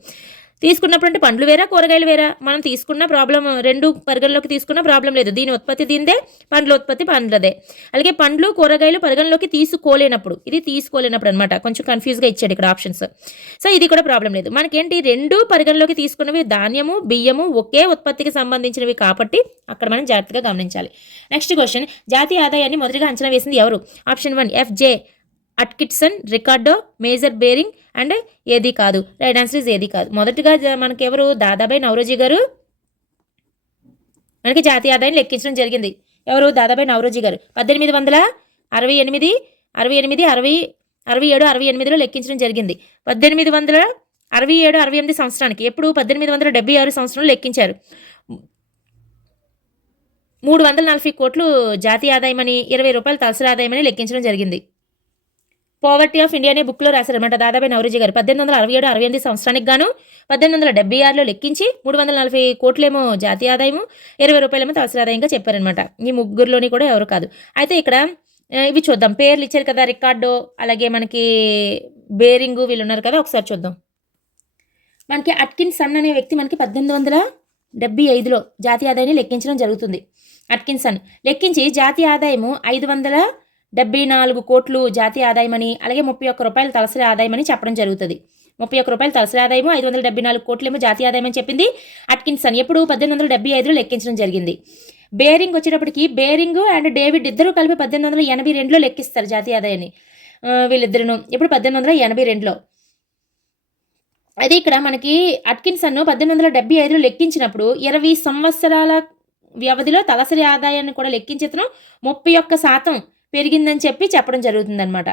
అంటే పండ్లు వేరా కూరగాయలు వేరా, మనం తీసుకున్న ప్రాబ్లం 2 పరిగణలోకి తీసుకున్న ప్రాబ్లం లేదు. దీని ఉత్పత్తి దీందే, పండ్ల ఉత్పత్తి పండ్లదే. అలాగే పండ్లు కూరగాయలు పరిగణలోకి తీసుకోలేనప్పుడు, ఇది తీసుకోలేనప్పుడు అనమాట. కొంచెం కన్ఫ్యూజ్గా ఇచ్చాడు ఇక్కడ ఆప్షన్స్. సో ఇది కూడా ప్రాబ్లం లేదు. మనకేంటి 2 పరిగణలోకి తీసుకున్నవి ధాన్యము బియ్యము ఒకే ఉత్పత్తికి సంబంధించినవి కాబట్టి అక్కడ మనం జాగ్రత్తగా గమనించాలి. నెక్స్ట్ క్వశ్చన్, జాతీయ ఆదాయాన్ని మొదటిగా అంచనా వేసింది ఎవరు? Option 1 FJ Atkinson, Ricardo, major bearing and ఏది కాదు. రైట్ ఆన్సర్ ఇస్ ఏది కాదు. మొదటిగా మనకి ఎవరు? దాదాబాయి నౌరోజీ గారు మనకి జాతీయ ఆదాయాన్ని లెక్కించడం జరిగింది. ఎవరు? దాదాబాయి నౌరోజీ గారు 1868, 67, 68లో లెక్కించడం జరిగింది. 1867, 68 సంవత్సరానికి. ఎప్పుడు? 1876 సంవత్సరంలో లెక్కించారు. 340 కోట్లు జాతీయ ఆదాయమని, 20 రూపాయలు తలసరి ఆదాయమని లెక్కించడం జరిగింది. పావర్టీ ఆఫ్ ఇండియా అనే బుక్లో రాశారనమాట దాదాబాయి నౌరోజీ గారు. 1867, 68 సంవత్సరానికి గాను 1876లో లెక్కించి 340 కోట్లేమో జాతీయ ఆదాయము, 20 రూపాయలేమో తలసరి ఆదాయంగా చెప్పారనమాట. ఈ ముగ్గురులోని కూడా ఎవరు కాదు. అయితే ఇక్కడ ఇవి చూద్దాం. పేర్లు ఇచ్చారు కదా, రికార్డో అలాగే మనకి బేరింగు వీళ్ళు ఉన్నారు కదా, ఒకసారి చూద్దాం. మనకి అట్కిన్సన్ అనే వ్యక్తి మనకి 1875లో జాతీయ ఆదాయాన్ని లెక్కించడం జరుగుతుంది. అట్కిన్సన్ లెక్కించి జాతీయ ఆదాయము 574 కోట్లు జాతీయ ఆదాయమని, అలాగే 31 రూపాయలు తలసరి ఆదాయమని చెప్పడం జరుగుతుంది. 31 రూపాయలు తలసరి ఆదాయము, 574 కోట్లేమో జాతీయ ఆదాయం అని చెప్పింది అట్కిన్సన్. ఎప్పుడు? 1875లో లెక్కించడం జరిగింది. బేరింగ్ వచ్చేటప్పటికి బేరింగ్ అండ్ డేవిడ్ ఇద్దరు కలిపి 1882లో లెక్కిస్తారు జాతీయ ఆదాయాన్ని. వీళ్ళిద్దరును ఎప్పుడు? 1882లో. అది ఇక్కడ మనకి అట్కిన్సన్ 1875లో లెక్కించినప్పుడు 20 సంవత్సరాల వ్యవధిలో తలసరి ఆదాయాన్ని కూడా లెక్కించేతను 31% పెరిగిందని చెప్పడం జరుగుతుందన్నమాట.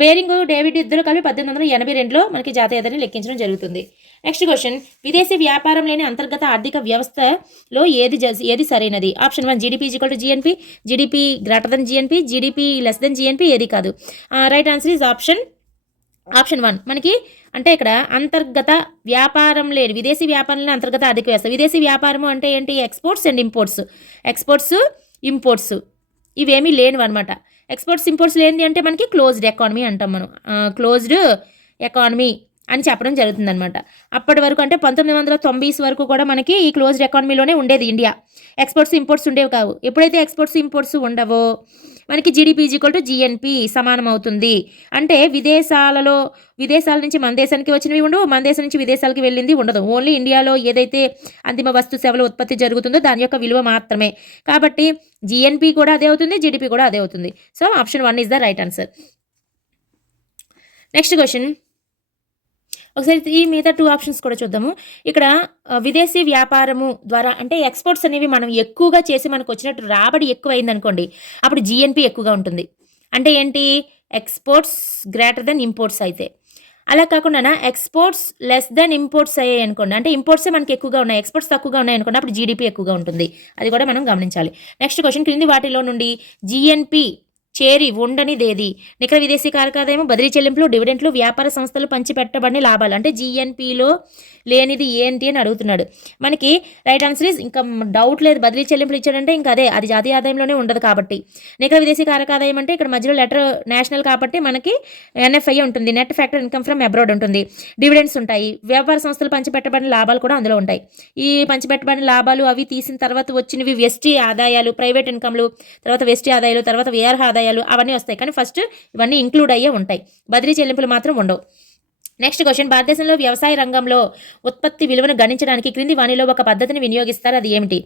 బేరింగ్ డేవిడ్ ఇద్దరు కలిపి 1882లో మనకి జాతీయ ఆదాయాన్ని లెక్కించడం జరుగుతుంది. నెక్స్ట్ క్వశ్చన్, విదేశీ వ్యాపారం లేని అంతర్గత ఆర్థిక వ్యవస్థలో ఏది సరైనది? Option 1 GDP equal to GNP, GDP greater than GNP, GDP less than GNP, ఏది కాదు. Right answer is option 1. మనకి అంటే ఇక్కడ అంతర్గత వ్యాపారం లేని విదేశీ వ్యాపారం లేని అంతర్గత ఆర్థిక వ్యవస్థ. విదేశీ వ్యాపారము అంటే ఏంటి? ఎక్స్పోర్ట్స్ అండ్ ఇంపోర్ట్స్ ఇవేమీ లేనివి అనమాట. ఎక్స్పోర్ట్స్ ఇంపోర్ట్స్ లేనిది అంటే మనకి క్లోజ్డ్ ఎకానమీ అంటాం మనం. క్లోజ్డ్ ఎకానమీ అని చెప్పడం జరుగుతుందన్నమాట. అప్పటి వరకు అంటే 1990s వరకు కూడా మనకి ఈ క్లోజ్డ్ ఎకానమీలోనే ఉండేది ఇండియా. ఎక్స్‌పోర్ట్స్, ఇంపోర్ట్స్ ఉండేవి కావు. ఎప్పుడైతే ఎక్స్‌పోర్ట్స్, ఇంపోర్ట్స్ ఉండవో మనకి జీడీపీ జీఎన్‌పీ సమానం అవుతుంది. అంటే విదేశాల నుంచి మన దేశానికి వచ్చినవి ఉండవు, మన దేశం నుంచి విదేశాలకు వెళ్ళింది ఉండదు. ఓన్లీ ఇండియాలో ఏదైతే అంతిమ వస్తు సేవల ఉత్పత్తి జరుగుతుందో దాని యొక్క విలువ మాత్రమే. కాబట్టి జీఎన్‌పీ కూడా అదే అవుతుంది, జీడీపీ కూడా అదే అవుతుంది. So option 1 is the right answer. Next question, ఒకసారి ఈ మిగతా 2 ఆప్షన్స్ కూడా చూద్దాము. ఇక్కడ విదేశీ వ్యాపారము ద్వారా అంటే ఎక్స్‌పోర్ట్స్ అనేవి మనం ఎక్కువగా చేసి మనకు వచ్చినట్టు రాబడి ఎక్కువైందనుకోండి, అప్పుడు జీఎన్‌పీ ఎక్కువగా ఉంటుంది. అంటే ఏంటి? ఎక్స్‌పోర్ట్స్ గ్రేటర్ దెన్ ఇంపోర్ట్స్ అయితే. అలా కాకుండా ఎక్స్‌పోర్ట్స్ లెస్ దెన్ ఇంపోర్ట్స్ అయ్యాయి అనుకోండి, అంటే ఇంపోర్ట్సే మనకి ఎక్కువగా ఉన్నాయి, ఎక్స్‌పోర్ట్స్ తక్కువగా ఉన్నాయి అనుకోండి, అప్పుడు జీడీపీ ఎక్కువగా ఉంటుంది. అది కూడా మనం గమనించాలి. నెక్స్ట్ క్వశ్చన్, క్రింది వాటిలో నుండి జీఎన్‌పీ చేరి ఉండనిదేది? నికర విదేశీ కారకాదాయము, బదిలీ చెల్లింపులు, డివిడెంట్లు, వ్యాపార సంస్థలు పంచిపెట్టబడిన లాభాలు. అంటే జీఎన్పీలో లేనిది ఏంటి అని అడుగుతున్నాడు. మనకి రైట్ ఆన్సర్ ఈజ్, ఇంకా డౌట్ లేదు, బదిలీ చెల్లింపులు ఇచ్చాడంటే ఇంకా అదే, అది జాతీయ ఆదాయంలోనే ఉండదు కాబట్టి. నికర విదేశీ కారకాదాయం అంటే ఇక్కడ మధ్యలో లెటర్ నేషనల్ కాబట్టి మనకి ఎన్ఎఫ్ఐ ఉంటుంది, net factor income from abroad ఉంటుంది, డివిడెండ్స్ ఉంటాయి, వ్యాపార సంస్థలు పంచిపెట్టబడిన లాభాలు కూడా అందులో ఉంటాయి. ఈ పంచిపెట్టబడిన లాభాలు అవి తీసిన తర్వాత వచ్చినవి వెస్టీ ఆదాయాలు, ప్రైవేట్ ఇన్కమ్లు, తర్వాత వెస్టీ ఆదాయాలు, తర్వాత వేర్ ఆదాయాలు, అవన్నీ వస్తాయి. కానీ ఫస్ట్ ఇవన్నీ ఇంక్లూడ్ అయ్యే ఉంటాయి, బదిలీ చెల్లింపులు మాత్రం ఉండవు. నెక్స్ట్ క్వశ్చన్, భారతదేశంలో వ్యవసాయ రంగంలో ఉత్పత్తి విలువను గణించడానికి క్రింది వాణిలో ఒక పద్ధతిని వినియోగిస్తారు, అది ఏమిటి?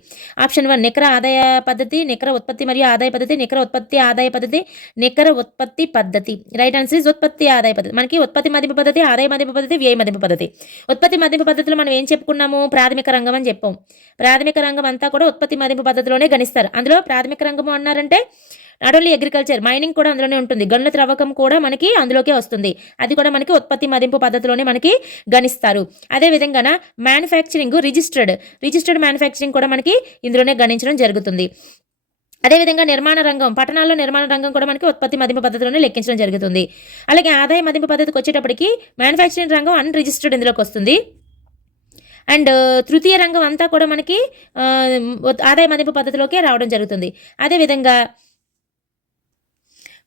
ఆప్షన్ 1 నికర ఆదాయ పద్ధతి, నికర ఉత్పత్తి మరియు ఆదాయ పద్ధతి, నికర ఉత్పత్తి ఆదాయ పద్ధతి, నికర ఉత్పత్తి పద్ధతి. రైట్ ఆన్సర్ ఇస్ ఉత్పత్తి ఆదాయ పద్ధతి. మనకి ఉత్పత్తి మదింపు పద్ధతి, ఆదాయ మదింపు పద్ధతి, వ్యయ మదింపు పద్ధతి. ఉత్పత్తి మదింపు పద్ధతిలో మనం ఏం చెప్పుకున్నాము? ప్రాథమిక రంగం అని చెప్పాం. ప్రాథమిక రంగం అంతా కూడా ఉత్పత్తి మదింపు పద్ధతిలోనే గణిస్తారు. అందులో ప్రాథమిక రంగము అన్నారంటే నాట్ ఓన్లీ అగ్రికల్చర్, మైనింగ్ కూడా అందులోనే ఉంటుంది, గనుల త్రవ్వకం కూడా మనకి అందులోకే వస్తుంది, అది కూడా మనకి ఉత్పత్తి మదింపు పద్ధతిలోనే మనకి గణిస్తారు. అదేవిధంగా మ్యానుఫ్యాక్చరింగ్ రిజిస్టర్డ్ మ్యానుఫ్యాక్చరింగ్ కూడా మనకి ఇందులోనే గణించడం జరుగుతుంది. అదేవిధంగా నిర్మాణ రంగం, పట్టణాల్లో నిర్మాణ రంగం కూడా మనకి ఉత్పత్తి మదింపు పద్ధతిలోనే లెక్కించడం జరుగుతుంది. అలాగే ఆదాయ మదింపు పద్ధతికి వచ్చేటప్పటికి మ్యానుఫ్యాక్చరింగ్ రంగం అన్రిజిస్టర్డ్ ఇందులోకి వస్తుంది. అండ్ తృతీయ రంగం అంతా కూడా మనకి ఆదాయ మదింపు పద్ధతిలోకే రావడం జరుగుతుంది. అదేవిధంగా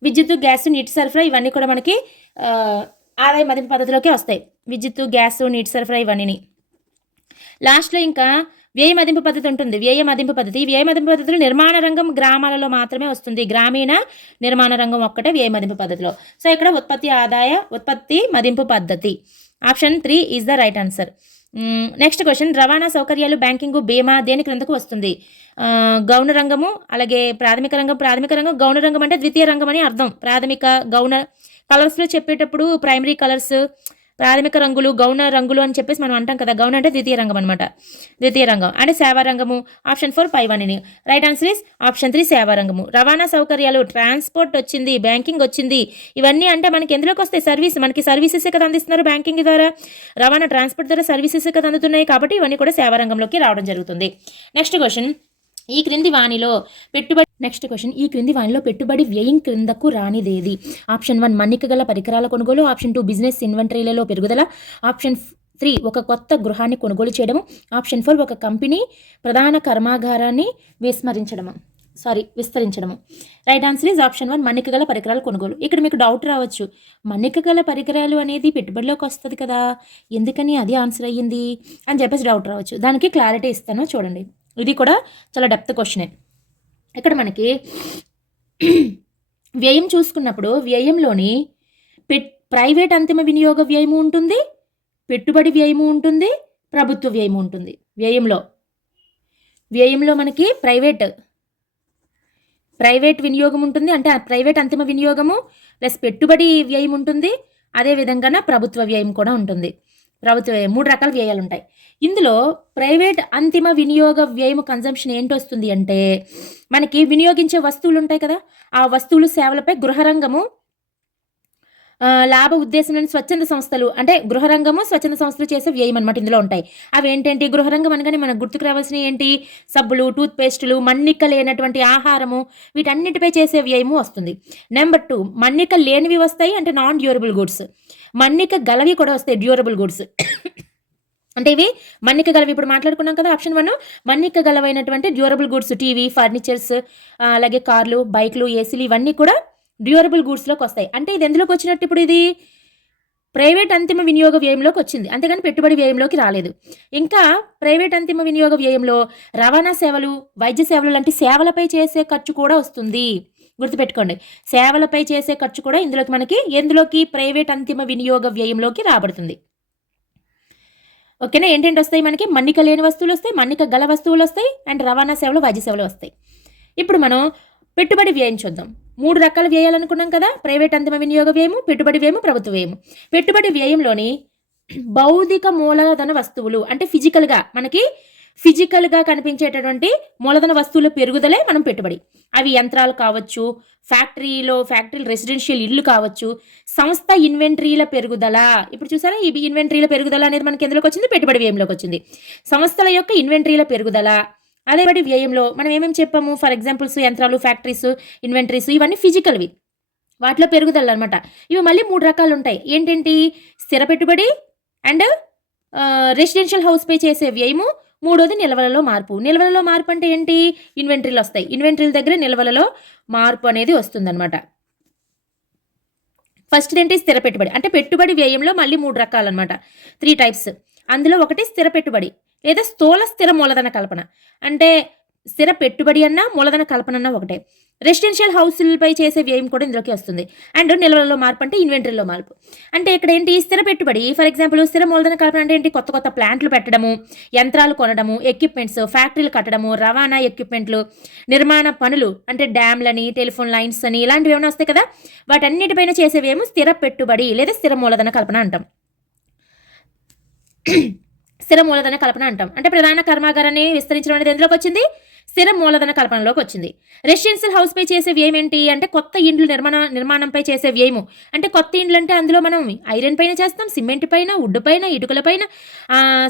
విద్యుత్తు, గ్యాస్, నీటి సరఫరా ఇవన్నీ కూడా మనకి ఆదాయ మదింపు పద్ధతిలోకే వస్తాయి. విద్యుత్తు, గ్యాస్, నీటి సరఫరా ఇవన్నీ. లాస్ట్లో ఇంకా వ్యయ మదింపు పద్ధతి ఉంటుంది. వ్యయ మదింపు పద్ధతి, వ్యయ మదింపు పద్ధతిలో నిర్మాణ రంగం గ్రామాలలో మాత్రమే వస్తుంది, గ్రామీణ నిర్మాణ రంగం ఒక్కటే వ్యయ మదింపు పద్ధతిలో. సో ఇక్కడ ఉత్పత్తి మదింపు పద్ధతి. Option 3 is the right answer. Next question, రవాణా సౌకర్యాలు, బ్యాంకింగ్, బీమా దేని క్రిందకు వస్తుంది? గౌణ రంగము, అలాగే ప్రాథమిక రంగం గౌణ రంగం అంటే ద్వితీయ రంగం అని అర్థం. ప్రాథమిక గౌణ కలర్స్లో చెప్పేటప్పుడు ప్రైమరీ కలర్స్, ప్రాథమిక రంగులు, గౌణ రంగులు అని చెప్పేసి మనం అంటాం కదా. గౌణ అంటే ద్వితీయ రంగం అనమాట. ద్వితీయ రంగం అంటే సేవా రంగము. ఆప్షన్ 4 పైవన్నీ. రైట్ ఆన్సర్ ఇస్ ఆప్షన్ 3 సేవా రంగము. రవాణా సౌకర్యాలు, ట్రాన్స్పోర్ట్ వచ్చింది, బ్యాంకింగ్ వచ్చింది, ఇవన్నీ అంటే మనకి ఎందులోకి వస్తాయి? సర్వీస్, మనకి సర్వీసెస్ కదా అందిస్తున్నారు బ్యాంకింగ్ ద్వారా, రవాణా ట్రాన్స్పోర్ట్ ద్వారా సర్వీసెస్ కదా అందుతున్నాయి, కాబట్టి ఇవన్నీ కూడా సేవా రంగంలోకి రావడం జరుగుతుంది. నెక్స్ట్ క్వశ్చన్, ఈ క్రింది వాణిలో పెట్టుబడి వ్యయం క్రిందకు రానిదేది? ఆప్షన్ 1 మన్నిక గల పరికరాల కొనుగోలు, ఆప్షన్ 2 బిజినెస్ ఇన్వెంటరీలలో పెరుగుదల, ఆప్షన్ 3 ఒక కొత్త గృహాన్ని కొనుగోలు చేయడము, ఆప్షన్ 4 ఒక కంపెనీ ప్రధాన కర్మాగారాన్ని విస్తరించడము. రైట్ ఆన్సర్ ఈజ్ ఆప్షన్ 1 మన్నిక గల పరికరాల కొనుగోలు. ఇక్కడ మీకు డౌట్ రావచ్చు, మన్నిక గల పరికరాలు అనేది పెట్టుబడిలోకి వస్తుంది కదా, ఎందుకని అది ఆన్సర్ అయ్యింది అని చెప్పేసి డౌట్ రావచ్చు. దానికి క్లారిటీ ఇస్తాను చూడండి. ఇది కూడా చాలా డెప్త్ క్వశ్చనే. ఇక్కడ మనకి వ్యయం చూసుకున్నప్పుడు వ్యయంలోని ప్రైవేట్ అంతిమ వినియోగ వ్యయము ఉంటుంది, పెట్టుబడి వ్యయము ఉంటుంది, ప్రభుత్వ వ్యయము ఉంటుంది. వ్యయంలో మనకి ప్రైవేట్ వినియోగం ఉంటుంది, అంటే ప్రైవేట్ అంతిమ వినియోగము ప్లస్ పెట్టుబడి వ్యయం ఉంటుంది, అదేవిధంగా ప్రభుత్వ వ్యయం కూడా ఉంటుంది. ప్రభుత్వ వ్యయం 3 రకాల వ్యయాలు ఉంటాయి. ఇందులో ప్రైవేట్ అంతిమ వినియోగ వ్యయం కన్జంప్షన్ ఏంటి వస్తుంది అంటే మనకి వినియోగించే వస్తువులు ఉంటాయి కదా, ఆ వస్తువులు సేవలపై గృహరంగము లాభ ఉద్దేశంలోని స్వచ్ఛంద సంస్థలు, అంటే గృహరంగము స్వచ్ఛంద సంస్థలు చేసే వ్యయం అనమాట ఇందులో ఉంటాయి. అవి ఏంటంటే గృహరంగం అనగానే మనకు గుర్తుకు రావాల్సినవి ఏంటి? సబ్బులు, టూత్ పేస్టులు, మన్నిక లేనటువంటి ఆహారము, వీటన్నిటిపై చేసే వ్యయము వస్తుంది. నెంబర్ 2 మన్నిక లేనివి వస్తాయి, అంటే నాన్ డ్యూరబుల్ గుడ్స్. మన్నిక గలవి కూడా వస్తాయి, డ్యూరబుల్ గుడ్స్. అంటే ఇవి మన్నిక గలవి ఇప్పుడు మాట్లాడుకున్నాం కదా. ఆప్షన్ 1 మన్నిక గలవైనటువంటి డ్యూరబుల్ గుడ్స్, టీవీ, ఫర్నిచర్స్, అలాగే కార్లు, బైక్లు, ఏసీలు, ఇవన్నీ కూడా డ్యూరబుల్ గూడ్స్లోకి వస్తాయి. అంటే ఇది ఎందులోకి వచ్చినట్టు? ఇప్పుడు ఇది ప్రైవేట్ అంతిమ వినియోగ వ్యయంలోకి వచ్చింది, అంతేగాని పెట్టుబడి వ్యయంలోకి రాలేదు. ఇంకా ప్రైవేట్ అంతిమ వినియోగ వ్యయంలో రవాణా సేవలు, వైద్య సేవలు లాంటి సేవలపై చేసే ఖర్చు కూడా వస్తుంది. గుర్తుపెట్టుకోండి, సేవలపై చేసే ఖర్చు కూడా ఎందులోకి ప్రైవేట్ అంతిమ వినియోగ వ్యయంలోకి రాబడుతుంది. ఓకేనా? ఏంటంటే వస్తాయి మనకి మన్నిక లేని వస్తువులు వస్తాయి, మన్నిక గల వస్తువులు వస్తాయి, అండ్ రవాణా సేవలు, వైద్య సేవలు వస్తాయి. ఇప్పుడు మనం పెట్టుబడి వ్యయం చూద్దాం. 3 రకాల వ్యయాలు అనుకున్నాం కదా, ప్రైవేట్ అంతిమ వినియోగ వ్యయము, పెట్టుబడి వ్యయము, ప్రభుత్వ వ్యయము. పెట్టుబడి వ్యయంలోని భౌతిక మూలధన వస్తువులు అంటే ఫిజికల్గా కనిపించేటటువంటి మూలధన వస్తువుల పెరుగుదలే మనం పెట్టుబడి. అవి యంత్రాలు కావచ్చు, ఫ్యాక్టరీలు, రెసిడెన్షియల్ ఇల్లు కావచ్చు, సంస్థ ఇన్వెంటరీల పెరుగుదల. ఇప్పుడు చూసారా, ఈ ఇన్వెంటరీల పెరుగుదల అనేది మనకి ఎందులోకి వచ్చింది? పెట్టుబడి వ్యయంలోకి వచ్చింది. సంస్థల యొక్క ఇన్వెంటరీల పెరుగుదల. అదే వ్యయంలో మనం ఏమేమి చెప్పాము? ఫర్ ఎగ్జాంపుల్స్ యంత్రాలు, ఫ్యాక్టరీస్, ఇన్వెంటరీస్, ఇవన్నీ ఫిజికల్వి, వాటిలో పెరుగుదల అనమాట. ఇవి మళ్ళీ 3 రకాలు ఉంటాయి. ఏంటంటే స్థిర పెట్టుబడి అండ్ రెసిడెన్షియల్ హౌస్ పై చేసే వ్యయము, మూడోది నిల్వలలో మార్పు. నిల్వలలో మార్పు అంటే ఏంటి? ఇన్వెంటరీలు వస్తాయి, ఇన్వెంటరీల దగ్గర నిల్వలలో మార్పు అనేది వస్తుందన్నమాట. ఫస్ట్ ఏంటి? స్థిర పెట్టుబడి. అంటే పెట్టుబడి వ్యయంలో మళ్ళీ 3 రకాలు అనమాట, 3 టైప్స్. అందులో ఒకటి స్థిర పెట్టుబడి లేదా స్థిర మూలధన కల్పన. అంటే స్థిర పెట్టుబడి అన్నా మూలధన కల్పన అన్నా ఒకటే. రెసిడెన్షియల్ హౌస్లపై చేసే వ్యయం కూడా ఇందులోకి వస్తుంది. అండ్ నిల్వలలో మార్పు అంటే ఇన్వెంటరీలో మార్పు. అంటే ఇక్కడ ఏంటి? స్థిర పెట్టుబడి, ఫర్ ఎగ్జాంపుల్ స్థిర మూలధన కల్పన అంటే ఏంటి? కొత్త ప్లాంట్లు పెట్టడము, యంత్రాలు కొనడము, ఎక్విప్మెంట్స్, ఫ్యాక్టరీలు కట్టడము, రవాణా ఎక్విప్మెంట్లు, నిర్మాణ పనులు అంటే డ్యామ్లని, టెలిఫోన్ లైన్స్ అని ఇలాంటివి ఏమైనా వస్తాయి కదా, వాటన్నిటిపైన చేసే వ్యయం స్థిర పెట్టుబడి లేదా స్థిర మూలధన కల్పన అంటాం. స్థిర మూలధన కల్పన అంటాం. అంటే ప్రధాన కర్మాగారాన్ని విస్తరించడం అనేది ఎందులోకి వచ్చింది? స్థిర మూలధన కల్పనలోకి వచ్చింది. రెసిడెన్షియల్ హౌస్ పై చేసే వ్యయం ఏంటి అంటే కొత్త ఇండ్లు నిర్మాణంపై చేసే వ్యయము. అంటే కొత్త ఇండ్లు అంటే అందులో మనం ఐరన్ పైన చేస్తాం, సిమెంట్ పైన, వుడ్ పైన, ఇటుకల పైన,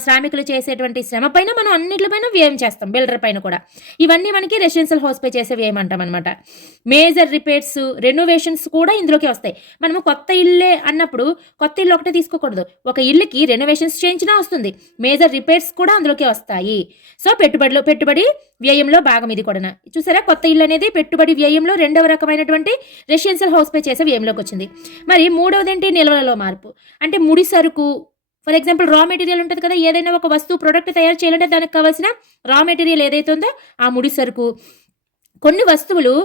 శ్రామికులు చేసేటువంటి శ్రమ పైన మనం అన్నింటిపైన వ్యయం చేస్తాం, బిల్డర్ పైన కూడా. ఇవన్నీ మనకి రెసిడెన్షియల్ హౌస్ పై చేసే వ్యయం అంటాం అనమాట. మేజర్ రిపేర్స్, రెనోవేషన్స్ కూడా ఇందులోకి వస్తాయి. మనము కొత్త ఇల్లే అన్నప్పుడు కొత్త ఇల్లు ఒకటే తీసుకోకూడదు, ఒక ఇల్లుకి రెనోవేషన్స్ చేయించినా వస్తుంది, మేజర్ రిపేర్స్ కూడా అందులోకి వస్తాయి. సో పెట్టుబడి వ్యయంలో భాగం ఇది కూడా. చూసారా, కొత్త ఇల్లు అనేది పెట్టుబడి వ్యయంలో 2వ రకమైనటువంటి రెసిడెన్షియల్ హౌస్ పై చేసే వ్యయంలోకి వచ్చింది. మరి 3వది ఏంటి? నిల్వలలో మార్పు. అంటే ముడి సరుకు, ఫర్ ఎగ్జాంపుల్ రా మెటీరియల్ ఉంటుంది కదా, ఏదైనా ఒక వస్తువు ప్రోడక్ట్ తయారు చేయాలంటే దానికి కావాల్సిన రా మెటీరియల్ ఏదైతే ఉందో ఆ ముడి సరుకు. కొన్ని వస్తువులు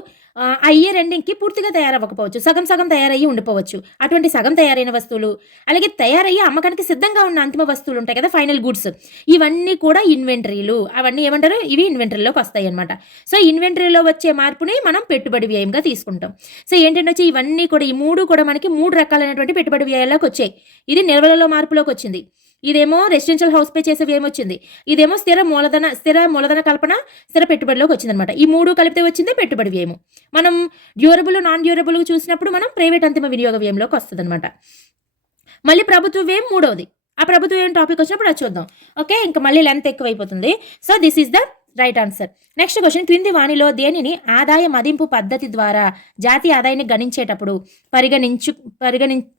ఇయర్ ఎండింగ్కి పూర్తిగా తయారవ్వకపోవచ్చు, సగం తయారయ్యి ఉండిపోవచ్చు. అటువంటి సగం తయారైన వస్తువులు, అలాగే తయారయ్యి అమ్మకానికి సిద్ధంగా ఉన్న అంతిమ వస్తువులు ఉంటాయి కదా, ఫైనల్ గుడ్స్, ఇవన్నీ కూడా ఇన్వెంటరీలు. అవన్నీ ఏమంటారు? ఇవి ఇన్వెంటరీలోకి వస్తాయి అనమాట. సో ఇన్వెంటరీలో వచ్చే మార్పుని మనం పెట్టుబడి వ్యయంగా తీసుకుంటాం. సో ఏంటంటే వచ్చి ఇవన్నీ కూడా, ఈ 3 కూడా మనకి 3 రకాలైనటువంటి పెట్టుబడి వ్యయాల్లోకి వచ్చాయి. ఇది నిల్వలలో మార్పులోకి వచ్చింది, ఇదేమో రెసిడెన్షియల్ హౌస్ పై చేసే వ్యయం వచ్చింది, ఇదేమో స్థిర మూలధన కల్పన, స్థిర పెట్టుబడిలోకి వచ్చింది అనమాట. ఈ 3 కలిపితే వచ్చిందే పెట్టుబడి వ్యయము. మనం డ్యూరబుల్, నాన్ డ్యూరబుల్ చూసినప్పుడు మనం ప్రైవేట్ అంతిమ వినియోగ వ్యయంలోకి వస్తుంది అనమాట. మళ్ళీ ప్రభుత్వ వ్యయం 3వది. ఆ ప్రభుత్వ వ్యయం టాపిక్ వచ్చినప్పుడు అది చూద్దాం. ఓకే, ఇంకా మళ్ళీ లెంత్ ఎక్కువైపోతుంది. So this is the right answer. Next question, క్రింది వాణిలో దేనిని ఆదాయ మదింపు పద్ధతి ద్వారా జాతీయ ఆదాయాన్ని గణించేటప్పుడు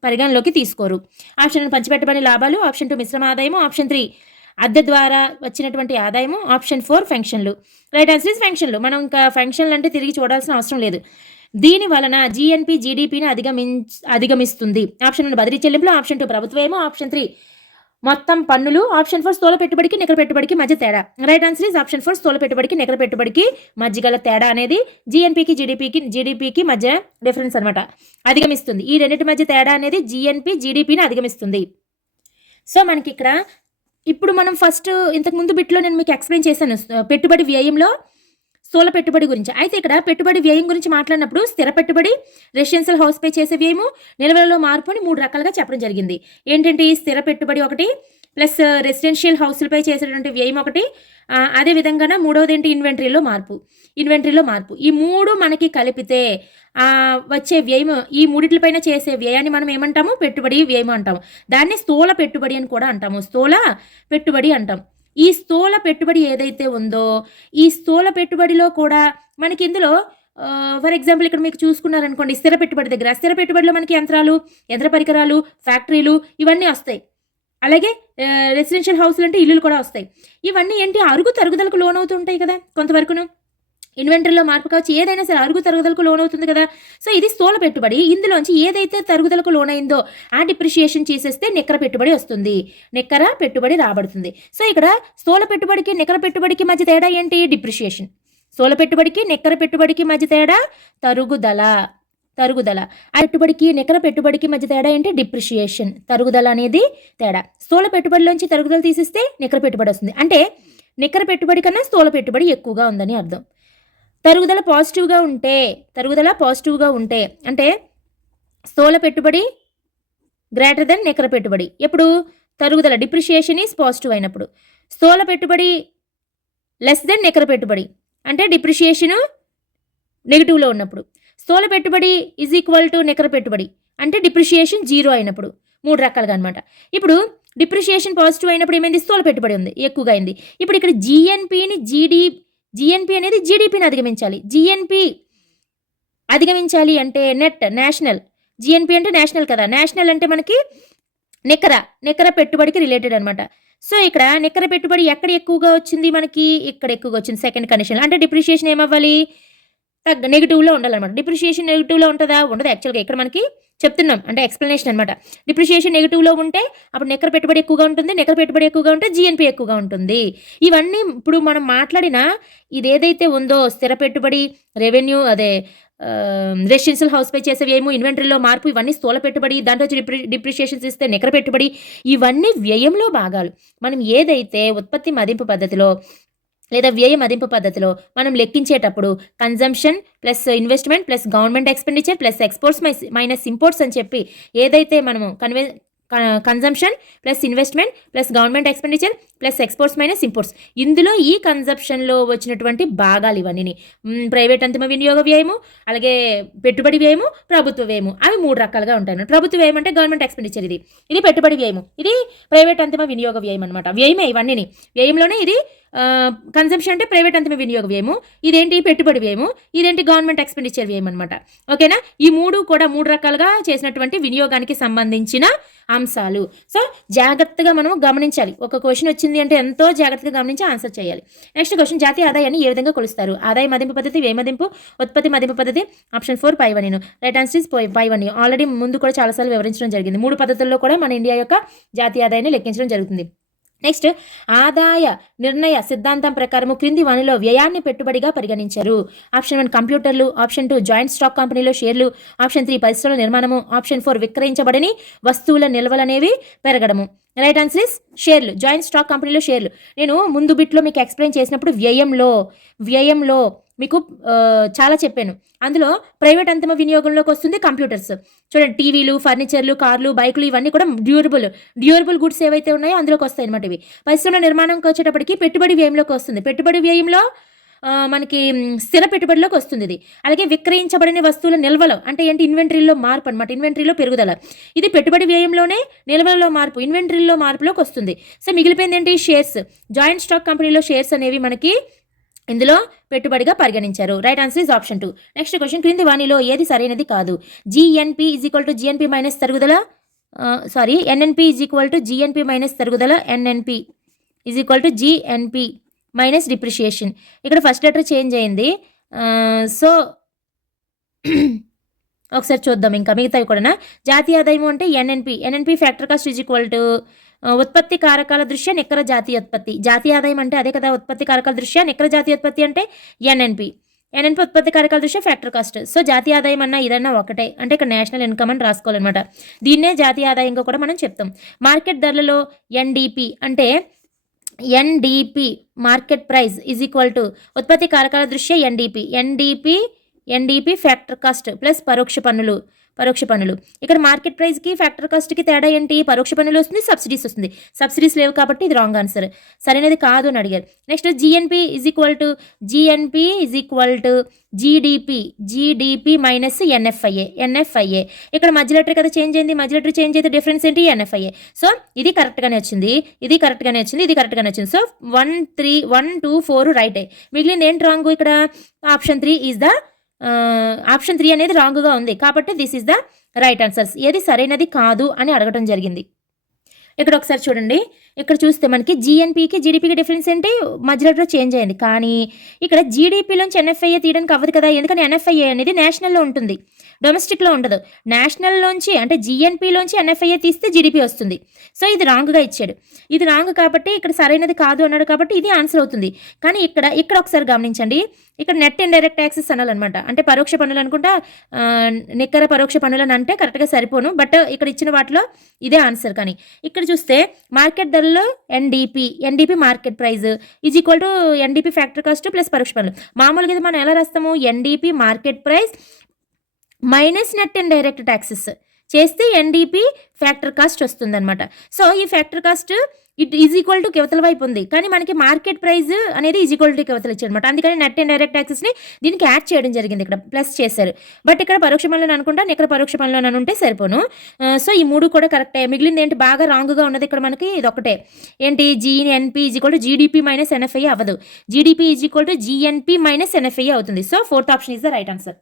పరిగణలోకి తీసుకోరు? ఆప్షన్ 1 పంచిపెట్టబడిన లాభాలు, ఆప్షన్ 2 మిశ్రమ ఆదాయము, ఆప్షన్ 3 అద్దె ద్వారా వచ్చినటువంటి ఆదాయము, ఆప్షన్ 4 ఫంక్షన్లు. రైట్ ఆన్సర్ ఇస్ ఫంక్షన్లు. మనం ఇంకా ఫంక్షన్లు అంటే తిరిగి చూడాల్సిన అవసరం లేదు. దీని వలన జీఎన్పీ జీడీపీని అధిగమిస్తుంది. ఆప్షన్ 1 బదిలీ చెల్లింపులు, ఆప్షన్ 2 ప్రభుత్వమేమో, ఆప్షన్ 3 మొత్తం పన్నులు, ఆప్షన్ 4 స్థూల పెట్టుబడికి నికర పెట్టుబడికి మధ్య తేడా. రైట్ ఆన్సర్ ఇస్ ఆప్షన్ 4 స్థూల పెట్టుబడికి నికర పెట్టుబడికి మధ్య గల తేడా అనేది జీఎన్పీకి జీడీపీకి మధ్య డిఫరెన్స్ అనమాట, అధిగమిస్తుంది. ఈ రెండింటి మధ్య తేడా అనేది జీఎన్పీ జీడీపీని అధిగమిస్తుంది. సో మనకి ఇక్కడ ఇప్పుడు మనం ఫస్ట్ ఇంతకుముందు బిట్లో నేను మీకు ఎక్స్ప్లెయిన్ చేశాను పెట్టుబడి వ్యయంలో స్థూల పెట్టుబడి గురించి. అయితే ఇక్కడ పెట్టుబడి వ్యయం గురించి మాట్లాడినప్పుడు స్థిర పెట్టుబడి, రెసిడెన్షియల్ హౌస్ పై చేసే వ్యయము, నిల్వలలో మార్పు అని 3 రకాలుగా చెప్పడం జరిగింది. ఏంటంటే స్థిర పెట్టుబడి ఒకటి, ప్లస్ రెసిడెన్షియల్ హౌస్లపై చేసేటువంటి వ్యయం ఒకటి, అదే విధంగా 3వది ఏంటి? ఇన్వెంటరీలో మార్పు. ఈ 3 మనకి కలిపితే వచ్చే వ్యయం, ఈ 3 చేసే వ్యయాన్ని మనం ఏమంటాము? పెట్టుబడి వ్యయం అంటాము. దాన్ని స్థూల పెట్టుబడి అని కూడా అంటాము, స్థూల పెట్టుబడి అంటాం. ఈ స్థూల పెట్టుబడి ఏదైతే ఉందో ఈ స్థూల పెట్టుబడిలో కూడా మనకి ఇందులో ఫర్ ఎగ్జాంపుల్ ఇక్కడ మీకు చూసుకున్నారనుకోండి, స్థిర పెట్టుబడి దగ్గర, స్థిర పెట్టుబడిలో మనకి యంత్రాలు, యంత్ర పరికరాలు, ఫ్యాక్టరీలు ఇవన్నీ వస్తాయి. అలాగే రెసిడెన్షియల్ హౌస్లు అంటే ఇల్లులు కూడా వస్తాయి. ఇవన్నీ ఏంటి? తరుగుదలకు లోనవుతుంటాయి కదా కొంతవరకును. ఇన్వెంటరీలో మార్పు కావచ్చు, ఏదైనా సరే అరుగు తరుగుదలకు లోన్ అవుతుంది కదా. సో ఇది స్థూల పెట్టుబడి. ఇందులోంచి ఏదైతే తరుగుదలకు లోన్ అయిందో ఆ డిప్రిషియేషన్ చేసేస్తే నికర పెట్టుబడి వస్తుంది, నికర పెట్టుబడి రాబడుతుంది. సో ఇక్కడ స్థూల పెట్టుబడికి నికర పెట్టుబడికి మధ్య తేడా ఏంటి? డిప్రిషియేషన్. స్థూల పెట్టుబడికి నికర పెట్టుబడికి మధ్య తేడా తరుగుదల. ఆ పెట్టుబడికి నికర పెట్టుబడికి మధ్య తేడా ఏంటి? డిప్రిషియేషన్. తరుగుదల అనేది తేడా. స్థూల పెట్టుబడిలోంచి తరుగుదల తీసిస్తే నికర పెట్టుబడి వస్తుంది. అంటే నికర పెట్టుబడి కన్నా స్థూల పెట్టుబడి ఎక్కువగా ఉందని అర్థం. తరుగుదల పాజిటివ్గా ఉంటే అంటే స్థూల పెట్టుబడి గ్రేటర్ దెన్ నికర పెట్టుబడి. ఎప్పుడు? తరుగుదల డిప్రిషియేషన్ ఈజ్ పాజిటివ్ అయినప్పుడు. స్థూల పెట్టుబడి లెస్ దెన్ నికర పెట్టుబడి అంటే డిప్రిషియేషన్ నెగిటివ్లో ఉన్నప్పుడు. స్థూల పెట్టుబడి ఈజ్ ఈక్వల్ టు నికర పెట్టుబడి అంటే డిప్రిషియేషన్ 0 అయినప్పుడు. 3 రకాలుగా అనమాట. ఇప్పుడు డిప్రిషియేషన్ పాజిటివ్ అయినప్పుడు ఏమైంది? స్థూల పెట్టుబడి ఉంది, ఎక్కువగా అయింది. ఇప్పుడు ఇక్కడ జిఎన్పి అనేది జీడిపిని అధిగమించాలి. జిఎన్పి అధిగమించాలి అంటే నేషనల్. జిఎన్పి అంటే నేషనల్ కదా. నేషనల్ అంటే మనకి నికర పెట్టుబడికి రిలేటెడ్ అనమాట. సో ఇక్కడ నికర పెట్టుబడి ఎక్కడ ఎక్కువగా వచ్చింది? మనకి ఇక్కడ ఎక్కువగా వచ్చింది సెకండ్ కండిషన్. అంటే డిప్రిషియేషన్ ఏమవ్వాలి? నెగిటివ్లో ఉండాలన్నమాట. డిప్రిషియేషన్ నెగిటివ్లో ఉంటుందా? ఉండదు. యాక్చువల్గా ఇక్కడ మనకి చెప్తున్నాం, అంటే ఎక్స్ప్లెనేషన్ అనమాట. డిప్రిషియేషన్ నెగిటివ్లో ఉంటే అప్పుడు నికర పెట్టుబడి ఎక్కువగా ఉంటుంది, నికర పెట్టుబడి ఎక్కువగా ఉంటే జిఎన్పి ఎక్కువగా ఉంటుంది. ఇవన్నీ ఇప్పుడు మనం మాట్లాడిన ఇదేదైతే ఉందో స్థిర పెట్టుబడి, రెవెన్యూ, అదే రెసిడెన్షియల్ హౌస్ పై చేసే వ్యయము, ఇన్వెంటరీలో మార్పు, ఇవన్నీ స్థూల పెట్టుబడి. దాంట్లో డిప్రిషియేషన్స్ ఇస్తే నికర పెట్టుబడి. ఇవన్నీ వ్యయంలో భాగాలు. మనం ఏదైతే ఉత్పత్తి మదింపు పద్ధతిలో లేదా వ్యయ మదింపు పద్ధతిలో మనం లెక్కించేటప్పుడు consumption plus investment plus government expenditure plus exports minus imports అని చెప్పి ఏదైతే మనము consumption plus investment plus government expenditure plus exports minus imports, ఇందులో ఈ కన్జంప్షన్లో వచ్చినటువంటి భాగాలు ఇవన్నీ ప్రైవేట్ అంతిమ వినియోగ వ్యయము, అలాగే పెట్టుబడి వ్యయము, ప్రభుత్వ వ్యయము. అవి 3 రకాలుగా ఉంటాయి. ప్రభుత్వ వ్యయం అంటే గవర్నమెంట్ ఎక్స్పెండిచర్, ఇది పెట్టుబడి వ్యయము, ఇది ప్రైవేట్ అంతిమ వినియోగ వ్యయం అనమాట. వ్యయమే ఇవన్నీ. వ్యయంలోనే ఇది కన్సంప్షన్ అంటే ప్రైవేట్ అంతిమ వినియోగ వ్యయము, ఇదేంటి పెట్టుబడి వ్యయము, ఇదేంటి గవర్నమెంట్ ఎక్స్పెండిచర్ వ్యయం అనమాట. ఓకేనా? ఈ 3 కూడా 3 రకాలుగా చేసినటువంటి వినియోగానికి సంబంధించిన అంశాలు. సో జాగ్రత్తగా మనం గమనించాలి. ఒక క్వశ్చన్ వచ్చింది అంటే ఎంతో జాగ్రత్తగా గమనించి ఆన్సర్ చేయాలి. నెక్స్ట్ క్వశ్చన్, జాతీయ ఆదాయాన్ని ఏ విధంగా కొలుస్తారు? ఆదాయ మదింపు పద్ధతి, వ్యయ మదింపు, ఉత్పత్తి మదింపు పద్ధతి. ఆప్షన్ 4 పై1. రైట్ ఆన్సర్ ఇస్ పై1. ఆల్రెడీ ముందు కూడా చాలాసార్లు వివరించడం జరిగింది. 3 పద్ధతుల్లో కూడా మన ఇండియా యొక్క జాతీయ ఆదాయాన్ని లెక్కించడం జరుగుతుంది. నెక్స్ట్, ఆదాయ నిర్ణయ సిద్ధాంతం ప్రకారం క్రింది వానిలో వ్యయాన్ని పెట్టుబడిగా పరిగణించారు. ఆప్షన్ 1 కంప్యూటర్లు, ఆప్షన్ 2 జాయింట్ స్టాక్ కంపెనీలో షేర్లు, ఆప్షన్ 3 పరిశ్రమల నిర్మాణము, ఆప్షన్ 4 విక్రయించబడని వస్తువుల నిల్వలనేవి పెరగడము. రైట్ ఆన్సర్ ఇస్ షేర్లు, జాయింట్ స్టాక్ కంపెనీలో షేర్లు. నేను ముందు బిట్లో మీకు ఎక్స్ప్లెయిన్ చేసినప్పుడు వ్యయంలో మీకు చాలా చెప్పాను. అందులో ప్రైవేట్ అంతిమ వినియోగంలోకి వస్తుంది కంప్యూటర్స్. చూడండి, టీవీలు, ఫర్నిచర్లు, కార్లు, బైకులు, ఇవన్నీ కూడా డ్యూరబుల్ గుడ్స్ ఏవైతే ఉన్నాయో అందులోకి వస్తాయి అనమాట. ఇవి పరిశ్రమల నిర్మాణంకి వచ్చేటప్పటికి పెట్టుబడి వ్యయంలోకి వస్తుంది. పెట్టుబడి వ్యయంలో మనకి స్థిర పెట్టుబడిలోకి వస్తుంది ఇది. అలాగే విక్రయించబడిన వస్తువుల నిల్వలు అంటే ఏంటి? ఇన్వెంటరీలో మార్పు అనమాట. ఇన్వెంటరీలో పెరుగుదల. ఇది పెట్టుబడి వ్యయంలోనే నిల్వలలో మార్పు, ఇన్వెంటరీలో మార్పులోకి వస్తుంది. సో మిగిలిపోయింది ఏంటి? షేర్స్. జాయింట్ స్టాక్ కంపెనీలో షేర్స్ అనేవి మనకి ఇందులో పెట్టుబడిగా పరిగణించారు. Right answer is option 2. Next question, క్రింది వానిలో ఏది సరైనది కాదు? GNP is equal to GNP minus తరుగుదల, NNP is equal to GNP minus తరుగుదల, NNP is equal to GNP minus depreciation. ఇక్కడ ఫస్ట్ లెటర్ చేంజ్ అయింది. సో ఒకసారి చూద్దాం ఇంకా మిగతావి కూడా. జాతీయ ఆదాయం అంటే NNP factor cost is equal to ఉత్పత్తి కారకాల దృష్ట్యా నికర జాతీయోత్పత్తి. జాతీయ ఆదాయం అంటే అదే కదా, ఉత్పత్తి కారకాల దృష్ట్యా. నికర జాతీయోత్పత్తి అంటే ఎన్ఎన్పి ఉత్పత్తి కారకాల దృష్ట్యా ఫ్యాక్టర్ కాస్ట్. సో జాతీయ ఆదాయం అన్నా ఇదన్నా ఒకటే, అంటే ఇక్కడ నేషనల్ ఇన్కమ్ అని రాసుకోవాలన్నమాట. దీన్నే జాతీయ ఆదాయంగా కూడా మనం చెప్తాం. మార్కెట్ ధరలలో ఎన్డిపి అంటే market price is equal to ఉత్పత్తి కారకాల దృష్ట్యా ఎన్డిపి ఫ్యాక్టర్ కాస్ట్ ప్లస్ పరోక్ష పన్నులు. ఇక్కడ మార్కెట్ ప్రైస్కి ఫ్యాక్టర్ కాస్ట్కి తేడా ఏంటి? పరోక్ష పన్నులు వస్తుంది, సబ్సిడీస్ వస్తుంది. సబ్సిడీస్ లేవు కాబట్టి ఇది రాంగ్ ఆన్సర్, సరైనది కాదు అని అడిగారు. Next, GNP is equal to GDP minus NFIA. ఇక్కడ మధ్య లెటర్ కదా చేంజ్ అయింది. మధ్య లెటర్ చేంజ్ అయితే డిఫరెన్స్ ఏంటి? ఎన్ఎఫ్ఐఏ. సో ఇది కరెక్ట్గానే వచ్చింది, ఇది కరెక్ట్గానే వచ్చింది. సో 1, 3, 1, 2, 4 రైటే. మిగిలింది ఏంటి రాంగ్? ఇక్కడ ఆప్షన్ 3 ఈజ్ ద ఆప్షన్ 3 అనేది రాంగ్గా ఉంది కాబట్టి this is the right answers. ఏది సరైనది కాదు అని అడగటం జరిగింది. ఇక్కడ ఒకసారి చూడండి, ఇక్కడ చూస్తే మనకి జీఎన్పీకి జీడిపికి డిఫరెన్స్ ఏంటి, మధ్యలో చేంజ్ అయింది. కానీ ఇక్కడ జీడిపిలోంచి ఎన్ఎఫ్ఐఏ తీయడానికి అవ్వదు కదా, ఎందుకని ఎన్ఎఫ్ఐఏ అనేది నేషనల్లో ఉంటుంది, డొమెస్టిక్లో ఉండదు. నేషనల్లోంచి అంటే జీఎన్పీలోంచి ఎన్ఎఫ్ఐఏ తీస్తే జీడిపి వస్తుంది. సో ఇది రాంగ్గా ఇచ్చాడు. ఇది రాంగ్ కాబట్టి ఇక్కడ సరైనది కాదు అన్నాడు కాబట్టి ఇది ఆన్సర్ అవుతుంది. కానీ ఇక్కడ ఒకసారి గమనించండి, ఇక్కడ నెట్ ఇండైరెక్ట్ ట్యాక్సెస్ అనాలన్నమాట. అంటే పరోక్ష పన్నులు అనుకుంటా, నికర పరోక్ష పన్నులు అని అంటే కరెక్ట్గా సరిపోను, బట్ ఇక్కడ ఇచ్చిన వాటిలో ఇదే ఆన్సర్. కానీ ఇక్కడ చూస్తే మార్కెట్ ధరలో NDP market price is equal to NDP factory cost plus పరోక్ష పన్నులు. మామూలుగా ఇది మనం ఎలా రాస్తాము, NDP market price minus net indirect taxes చేస్తే ఎన్డీపీ ఫ్యాక్టర్ కాస్ట్ వస్తుందన్నమాట. సో ఈ factor cost it is equal to కివతల వైపు ఉంది, కానీ మనకి మార్కెట్ ప్రైస్ అనేది ఈజ్ ఈక్వల్ టు కివతలు ఇచ్చారనమాట. అందుకని నెట్ అండ్ డైరెక్ట్ ట్యాక్సెస్ని దీనికి యాడ్ చేయడం జరిగింది, ఇక్కడ ప్లస్ చేశారు. బట్ ఇక్కడ పరోక్ష పనులను అనుకుంటా, ఇక్కడ పరోక్ష పనులను ఉంటే సరిపోను. సో ఈ మూడు కూడా కరెక్టే. మిగిలింది ఏంటి, బాగా రాంగ్గా ఉన్నది ఇక్కడ మనకి ఇది ఒకటే. ఏంటి, GNP is equal to GDP minus NFI అవ్వదు, GDP is equal to GNP minus NFI అవుతుంది. So fourth option is the right answer.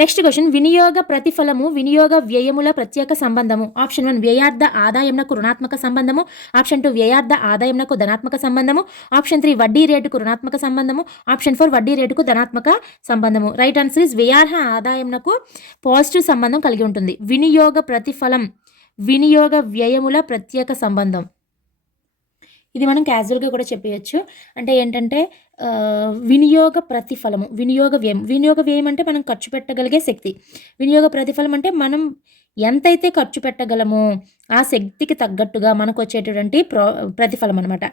Next question, వినియోగ ప్రతిఫలము వినియోగ వ్యయముల ప్రత్యేక సంబంధము. ఆప్షన్ 1 వ్యయార్థ ఆదాయంనకు రుణాత్మక సంబంధము, ఆప్షన్ 2 వ్యయార్థ ఆదాయంనకు ధనాత్మక సంబంధము, ఆప్షన్ 3 వడ్డీ రేటుకు రుణాత్మక సంబంధము, ఆప్షన్ 4 వడ్డీ రేటుకు ధనాత్మక సంబంధము. రైట్ ఆన్సర్ ఇస్ వ్యయార్హ ఆదాయంనకు పాజిటివ్ సంబంధం కలిగి ఉంటుంది. వినియోగ ప్రతిఫలం వినియోగ వ్యయముల ప్రత్యేక సంబంధం. ఇది మనం క్యాజువల్గా కూడా చెప్పేయచ్చు. అంటే ఏంటంటే వినియోగ ప్రతిఫలము వినియోగ వ్యయం అంటే మనం ఖర్చు పెట్టగలిగే శక్తి. వినియోగ ప్రతిఫలం అంటే మనం ఎంతైతే ఖర్చు పెట్టగలమో ఆ శక్తికి తగ్గట్టుగా మనకు వచ్చేటటువంటి ప్రతిఫలం అనమాట.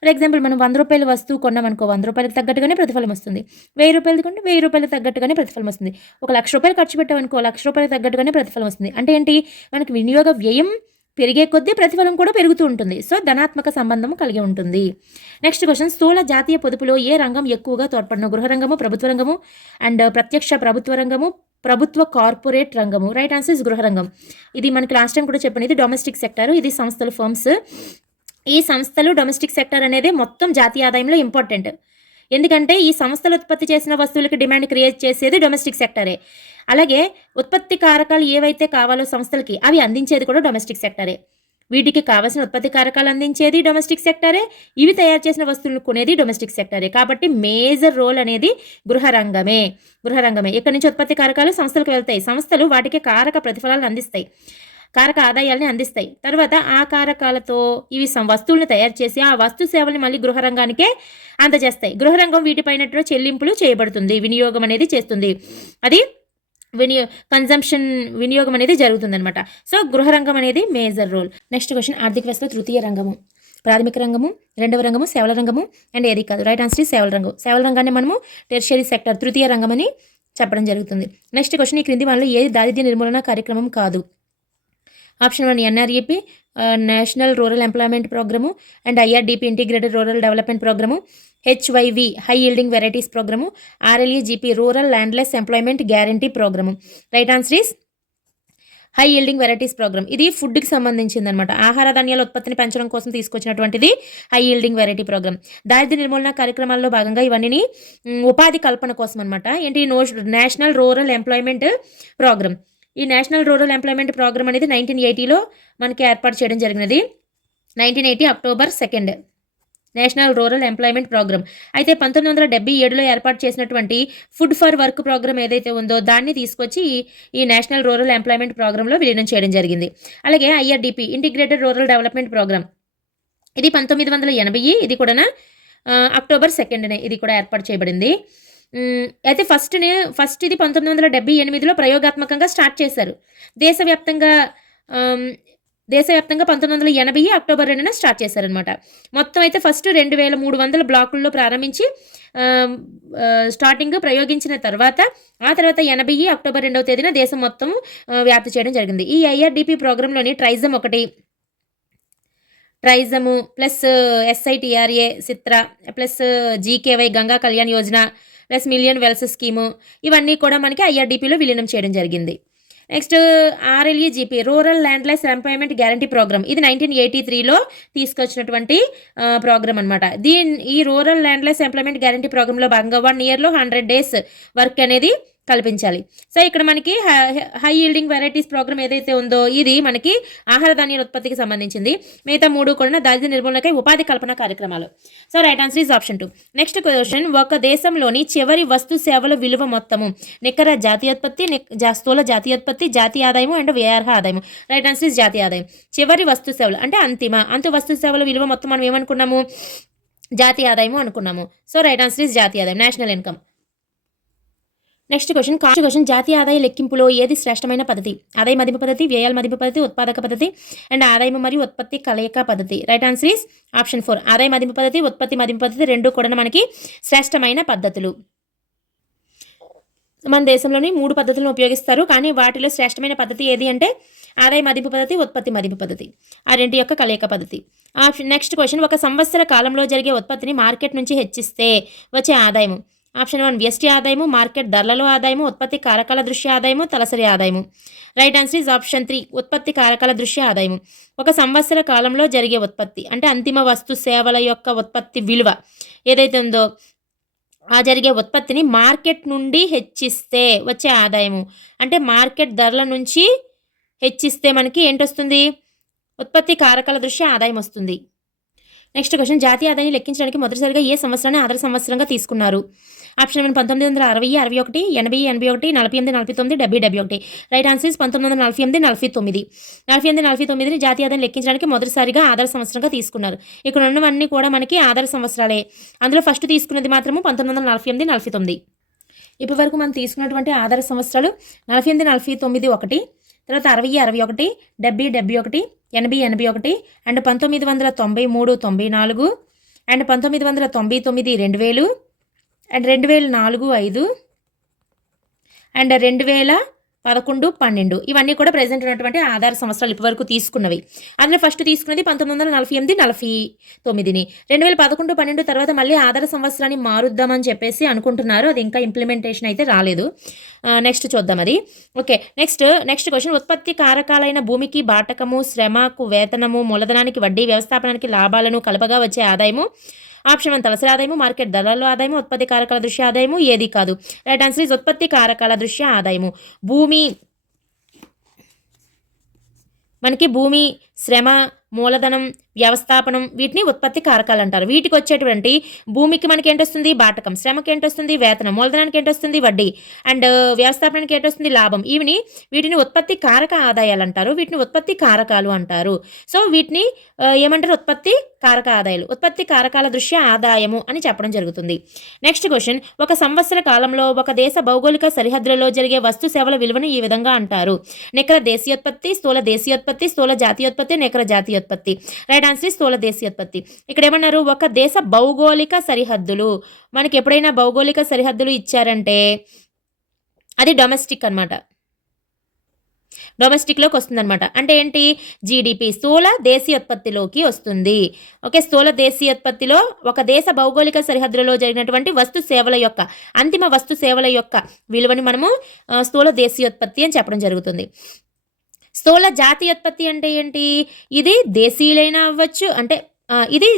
ఫర్ ఎగ్జాంపుల్ మనం 100 రూపాయల వస్తువు కొన్నామనుకో, 100 రూపాయలకు తగ్గట్టుగానే ప్రతిఫలం వస్తుంది. 1000 రూపాయలు కొంటే 1000 రూపాయలకు తగ్గట్టుగానే ప్రతిఫలం వస్తుంది. 1,00,000 రూపాయలు ఖర్చు పెట్టామనుకో, 1,00,000 రూపాయలకు తగ్గట్టుగానే ప్రతిఫలం వస్తుంది. అంటే ఏంటి, మనకి వినియోగ వ్యయం పెరిగే కొద్దీ ప్రతిఫలం కూడా పెరుగుతూ ఉంటుంది. సో ధనాత్మక సంబంధం కలిగి ఉంటుంది. నెక్స్ట్ క్వశ్చన్, స్థూల జాతీయ పొదుపులో ఏ రంగం ఎక్కువగా తోడ్పడను? గృహ రంగము, ప్రభుత్వ రంగము అండ్ ప్రత్యక్ష ప్రభుత్వ రంగము, ప్రభుత్వ కార్పొరేట్ రంగము. రైట్ ఆన్సర్ ఇస్ గృహ రంగం. ఇది మనకి లాస్ట్ టైం కూడా చెప్పిన, ఇది డొమెస్టిక్ సెక్టర్, ఇది సంస్థలు ఫర్మ్స్. ఈ సంస్థలు డొమెస్టిక్ సెక్టర్ అనేది మొత్తం జాతీయ ఆదాయంలో ఇంపార్టెంట్. ఎందుకంటే ఈ సంస్థలు ఉత్పత్తి చేసిన వస్తువులకి డిమాండ్ క్రియేట్ చేసేది డొమెస్టిక్ సెక్టరే. అలాగే ఉత్పత్తి కారకాలు ఏవైతే కావాలో సంస్థలకి అవి అందించేది కూడా డొమెస్టిక్ సెక్టరే. వీటికి కావాల్సిన ఉత్పత్తి కారకాలు అందించేది డొమెస్టిక్ సెక్టరే, ఇవి తయారు చేసిన వస్తువులను కొనేది డొమెస్టిక్ సెక్టరే. కాబట్టి మేజర్ రోల్ అనేది గృహ రంగమే. ఇక్కడి నుంచి ఉత్పత్తి కారకాలు సంస్థలకు వెళ్తాయి, సంస్థలు వాటికి కారక ప్రతిఫలాలను అందిస్తాయి, కారక ఆదాయాల్ని అందిస్తాయి. తర్వాత ఆ కారకాలతో ఇవి వస్తువులను తయారు చేసి ఆ వస్తు సేవల్ని మళ్ళీ గృహ రంగానికే అందజేస్తాయి. గృహ రంగం వీటిపైన చెల్లింపులు చేయబడుతుంది, వినియోగం అనేది చేస్తుంది. అది వినియోగం అనేది జరుగుతుంది అనమాట. సో గృహ రంగం అనేది మేజర్ రోల్. నెక్స్ట్ క్వశ్చన్, ఆర్థిక వ్యవస్థలో తృతీయ రంగము, ప్రాథమిక రంగము, రెండవ రంగము, సేవల రంగము అండ్ ఏది కాదు. రైట్ ఆన్సర్ సేవల రంగం. సేవల రంగాన్ని మనము టెర్షియరీ సెక్టర్, తృతీయ రంగం అని చెప్పడం జరుగుతుంది. నెక్స్ట్ క్వశ్చన్, ఈ క్రింది వాళ్ళలో ఏది దారిద్ర్య నిర్మూలన కార్యక్రమం కాదు? Option 1 NREP, national rural employment programme and IRDP integrated rural development programme, HYV high yielding varieties programme, RLEGP rural landless employment guarantee programme. Right answer is high yielding varieties programme. ఇది ఫుడ్కి సంబంధించింది అనమాట. ఆహార ధాన్యాల ఉత్పత్తిని పెంచడం కోసం తీసుకొచ్చినటువంటిది హై ఈల్డింగ్ వెరైటీ ప్రోగ్రామ్. దారిద్ర్య నిర్మూలన కార్యక్రమాల్లో భాగంగా ఇవన్నీ ఉపాధి కల్పన కోసం అనమాట. ఏంటి, నేషనల్ రూరల్ ఎంప్లాయ్మెంట్ ప్రోగ్రామ్. ఈ నేషనల్ రూరల్ ఎంప్లాయ్మెంట్ ప్రోగ్రామ్ అనేది 1980లో మనకి ఏర్పాటు చేయడం జరిగినది. 1980 October 2 national rural employment programme. అయితే 1977లో ఏర్పాటు చేసినటువంటి ఫుడ్ ఫర్ వర్క్ ప్రోగ్రామ్ ఏదైతే ఉందో దాన్ని తీసుకొచ్చి ఈ నేషనల్ రూరల్ ఎంప్లాయ్మెంట్ ప్రోగ్రాంలో విలీనం చేయడం జరిగింది. అలాగే IRDP integrated rural development programme, ఇది 1980, ఇది కూడా అక్టోబర్ 2 ఇది కూడా ఏర్పాటు చేయబడింది. అయితే ఫస్ట్ ఇది 1978లో ప్రయోగాత్మకంగా స్టార్ట్ చేశారు. దేశవ్యాప్తంగా 1980 అక్టోబర్ 2 స్టార్ట్ చేశారనమాట. మొత్తం అయితే ఫస్ట్ 2300 బ్లాకుల్లో ప్రారంభించి స్టార్టింగ్ ప్రయోగించిన తర్వాత ఆ తర్వాత 80 అక్టోబర్ 2 దేశం మొత్తం వ్యాప్తి చేయడం జరిగింది. ఈ ఐఆర్డిపి ప్రోగ్రాంలోని TRYSEM plus SITRA SITRA plus GKY Ganga Kalyan Yojana plus million wells scheme, ఇవన్నీ కూడా మనకి ఐఆర్డిపిలో విలీనం చేయడం జరిగింది. Next RLEGP rural landless employment guarantee programme, ఇది 1983లో తీసుకొచ్చినటువంటి ప్రోగ్రామ్ అనమాట. ఈ రూరల్ ల్యాండ్లెస్ ఎంప్లాయ్మెంట్ గ్యారంటీ ప్రోగ్రాంలో భాగంగా 1 ఇయర్లో 100 days వర్క్ అనేది కల్పించాలి. సో ఇక్కడ మనకి హై ఈల్డింగ్ వెరైటీస్ ప్రోగ్రామ్ ఏదైతే ఉందో ఇది మనకి ఆహార ధాన్యాల ఉత్పత్తికి సంబంధించింది. మిగతా 3 కూడా దారిద్ర్య నిర్మూలనకై ఉపాధి కల్పన కార్యక్రమాలు. So right answer is option 2. Next question, ఒక దేశంలోని చివరి వస్తు సేవల విలువ మొత్తము నికర జాతీయోత్పత్తి, స్థూల జాతీయోత్పత్తి, జాతీయ ఆదాయము అండ్ వ్యయార్హ ఆదాయము. రైట్ ఆన్సర్ ఈజ్ జాతీయ ఆదాయం. చివరి వస్తు సేవలు అంటే అంతు వస్తు సేవల విలువ మొత్తం మనం ఏమనుకున్నాము, జాతీయ ఆదాయము అనుకున్నాము. సో రైట్ ఆన్సర్ ఈజ్ జాతీయ ఆదాయం, నేషనల్ ఇన్కమ్. నెక్స్ట్ క్వశ్చన్, జాతీయ ఆదాయ లెక్కింపులో ఏది శ్రేష్టమైన పద్ధతి? ఆదాయ మదింపు పద్ధతి, వ్యయాల మదింపు పద్ధతి, ఉత్పాదక పద్ధతి అండ్ ఆదాయం మరియు ఉత్పత్తి కలయిక పద్ధతి. Right answer is option 4. ఆదాయ మదింపు పద్ధతి, ఉత్పత్తి మదింపు పద్ధతి రెండు కూడా మనకి శ్రేష్టమైన పద్ధతులు. మన దేశంలోని 3 పద్ధతులను ఉపయోగిస్తారు, కానీ వాటిలో శ్రేష్టమైన పద్ధతి ఏది అంటే ఆదాయ మదింపు పద్ధతి, ఉత్పత్తి మదింపు పద్ధతి, ఆ రెంటి యొక్క కలయిక పద్ధతి. నెక్స్ట్ క్వశ్చన్, ఒక సంవత్సర కాలంలో జరిగే ఉత్పత్తిని మార్కెట్ నుంచి హెచ్చిస్తే వచ్చే ఆదాయము. ఆప్షన్ 1 వ్యష్టి ఆదాయము, మార్కెట్ ధరలలో ఆదాయము, ఉత్పత్తి కారకాల దృష్ట్యా ఆదాయము, తలసరి ఆదాయము. రైట్ ఆన్సర్ ఈజ్ ఆప్షన్ 3 ఉత్పత్తి కారకాల దృష్ట్యా ఆదాయము. ఒక సంవత్సర కాలంలో జరిగే ఉత్పత్తి అంటే అంతిమ వస్తు సేవల యొక్క ఉత్పత్తి విలువ ఏదైతే ఉందో ఆ జరిగే ఉత్పత్తిని మార్కెట్ నుండి హెచ్చిస్తే వచ్చే ఆదాయము. అంటే మార్కెట్ ధరల నుంచి హెచ్చిస్తే మనకి ఏంటొస్తుంది, ఉత్పత్తి కారకాల దృష్ట్యా ఆదాయం వస్తుంది. నెక్స్ట్ క్వశ్చన్, జాతీయ ఆదాయాన్ని లెక్కించడానికి మొదటిసారిగా ఏ సంవత్సరాన్ని ఆధార సంవత్సరంగా తీసుకున్నారు? ఆప్షన్ 1 1960, 61, 80, 81, 48, 49, 70, 71. Right answer is 1948, 49. 48, 49ని జాతీయ ఆదాయాన్ని లెక్కించడానికి మొదటిసారిగా ఆధార సంవత్సరంగా తీసుకున్నారు. ఇక్కడ ఉన్నవన్నీ కూడా మనకి ఆధార సంవత్సరాలే. అందులో ఫస్ట్ తీసుకున్నది మాత్రము 1948, 49. ఇప్పటి వరకు మనం తీసుకున్నటువంటి ఆధార సంవత్సరాలు 48, 49 ఒకటి, తర్వాత 60, 61, 70, 71, 80, 81 అండ్ 1993, 94 అండ్ 1999, 2000 అండ్ 2004, 5 అండ్ 2011, 12 ఇవన్నీ కూడా ప్రెజెంట్ ఉన్నటువంటి ఆధార సంవత్సరాలు ఇప్పటివరకు తీసుకున్నవి. అందులో ఫస్ట్ తీసుకున్నది 1948, 49ని. 2011, 12 తర్వాత మళ్ళీ ఆధార సంవత్సరాన్ని మారుద్దామని చెప్పేసి అనుకుంటున్నారు. అది ఇంకా ఇంప్లిమెంటేషన్ అయితే రాలేదు. నెక్స్ట్ చూద్దాం అది. ఓకే, నెక్స్ట్ క్వశ్చన్, ఉత్పత్తి కారకాలైన భూమికి బాటకము, శ్రమకు వేతనము, మూలధనానికి వడ్డీ, వ్యవస్థాపనానికి లాభాలను కలపగా వచ్చే ఆదాయము. ఆప్షన్ 1 తలసరి ఆదాయము, మార్కెట్ ధరలలో ఆదాయము, ఉత్పత్తి కారకాల దృష్ట్యా ఆదాయము, ఏది కాదు. రైట్ ఆన్సర్ ఇస్ ఉత్పత్తి కారకాల దృష్ట్యా ఆదాయము. మనకి భూమి, శ్రమ, మూలధనం, వ్యవస్థాపనం వీటిని ఉత్పత్తి కారకాలు అంటారు. వీటికి వచ్చేటువంటి భూమికి మనకి ఏంటొస్తుంది, బాటకం, శ్రమకి ఏంటొస్తుంది, వేతనం, మూలధనానికి ఏంటొస్తుంది, వడ్డీ అండ్ వ్యవస్థాపనానికి ఏంటొస్తుంది, లాభం. వీటిని ఉత్పత్తి కారక ఆదాయాలు అంటారు, వీటిని ఉత్పత్తి కారకాలు అంటారు. సో వీటిని ఏమంటారు, ఉత్పత్తి కారక ఆదాయాలు, ఉత్పత్తి కారకాల దృష్ట్యా ఆదాయము అని చెప్పడం జరుగుతుంది. నెక్స్ట్ క్వశ్చన్, ఒక సంవత్సర కాలంలో ఒక దేశ భౌగోళిక సరిహద్దులలో జరిగే వస్తు సేవల విలువను ఈ విధంగా అంటారు. నికర దేశీయోత్పత్తి, స్థూల దేశీయోత్పత్తి, స్థూల జాతీయోత్పత్తి, నికర జాతీయోత్పత్తి. రైట్ ఆన్సర్ స్థూల దేశీయోత్పత్తి. ఇక్కడ ఏమన్నారు, ఒక దేశ భౌగోళిక సరిహద్దులు. మనకి ఎప్పుడైనా భౌగోళిక సరిహద్దులు ఇచ్చారంటే అది డొమెస్టిక్ అనమాట, డొమెస్టిక్లోకి వస్తుందన్నమాట. అంటే ఏంటి, జీడిపి స్థూల దేశీయోత్పత్తిలోకి వస్తుంది. ఓకే, స్థూల దేశీయోత్పత్తిలో ఒక దేశ భౌగోళిక సరిహద్దులలో జరిగినటువంటి వస్తు సేవల యొక్క అంతిమ వస్తు సేవల యొక్క విలువని మనము స్థూల దేశీయోత్పత్తి అని చెప్పడం జరుగుతుంది. స్థూల జాతీయోత్పత్తి అంటే ఏంటి, ఇది దేశీయులైనా అవ్వచ్చు, అంటే ఇది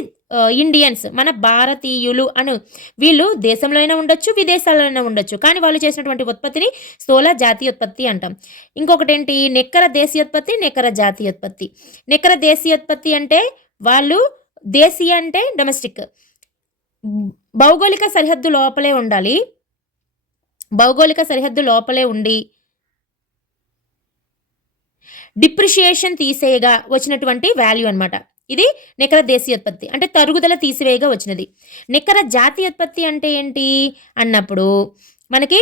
ఇండియన్స్ మన భారతీయులు అను వీళ్ళు దేశంలో అయినా ఉండొచ్చు, విదేశాల్లో ఉండొచ్చు, కానీ వాళ్ళు చేసినటువంటి ఉత్పత్తిని స్థూల జాతీయోత్పత్తి అంటాం. ఇంకొకటి ఏంటి, నికర దేశీయోత్పత్తి, నికర జాతీయోత్పత్తి. నికర దేశీయోత్పత్తి అంటే వాళ్ళు దేశీయ అంటే డొమెస్టిక్, భౌగోళిక సరిహద్దు లోపలే ఉండాలి, భౌగోళిక సరిహద్దు లోపలే ఉండి డిప్రిషియేషన్ తీసేయగా వచ్చినటువంటి వాల్యూ అనమాట. ఇది నికర దేశీయోత్పత్తి అంటే తరుగుదల తీసివేయగా వచ్చినది. నికర జాతీయోత్పత్తి అంటే ఏంటి అన్నప్పుడు మనకి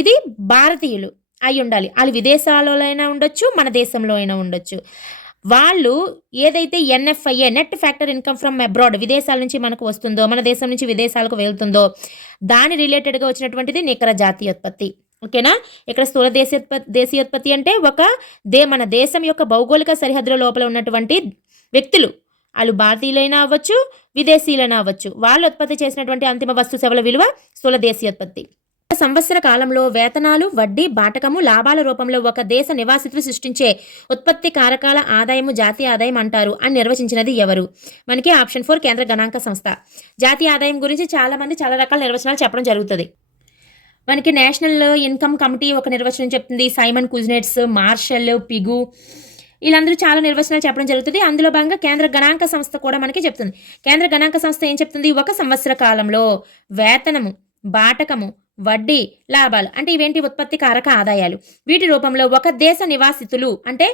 ఇది భారతీయులు అయి ఉండాలి, వాళ్ళు విదేశాలలో అయినా ఉండొచ్చు, మన దేశంలో అయినా ఉండొచ్చు. వాళ్ళు ఏదైతే NFIA net factor income from abroad విదేశాల నుంచి మనకు వస్తుందో, మన దేశం నుంచి విదేశాలకు వెళ్తుందో దాని రిలేటెడ్గా వచ్చినటువంటిది నికర జాతీయోత్పత్తి. ఓకేనా, ఇక్కడ స్థూల దేశీయోత్పత్తి అంటే మన దేశం యొక్క భౌగోళిక సరిహద్దుల లోపల ఉన్నటువంటి వ్యక్తులు, వాళ్ళు భారతీయులైనా అవ్వచ్చు, విదేశీయులైనా అవ్వచ్చు, వాళ్ళు ఉత్పత్తి చేసినటువంటి అంతిమ వస్తు సేవల విలువ స్థూల దేశీయోత్పత్తి. సంవత్సర కాలంలో వేతనాలు, వడ్డీ, బాటకము, లాభాల రూపంలో ఒక దేశ నివాసితులు సృష్టించే ఉత్పత్తి కారకాల ఆదాయము జాతీయ ఆదాయం అంటారు అని నిర్వచించినది ఎవరు? మనకి ఆప్షన్ 4 కేంద్ర గణాంక సంస్థ. జాతీయ ఆదాయం గురించి చాలా మంది చాలా రకాల నిర్వచనాలు చెప్పడం జరుగుతుంది. మనకి నేషనల్ ఇన్కమ్ కమిటీ ఒక నిర్వచనం చెప్తుంది. సైమన్ కుజ్నెట్స్, మార్షల్, పిగు వీళ్ళందరూ చాలా నిర్వచనాలు చెప్పడం జరుగుతుంది. అందులో భాగంగా కేంద్ర గణాంక సంస్థ కూడా మనకి చెప్తుంది. కేంద్ర గణాంక సంస్థ ఏం చెప్తుంది? ఒక సంవత్సర కాలంలో వేతనము, బాటకము, వడ్డీ, లాభాలు అంటే ఇవేంటి? ఉత్పత్తి కారక ఆదాయాలు. వీటి రూపంలో ఒక దేశ నివాసితులు అంటే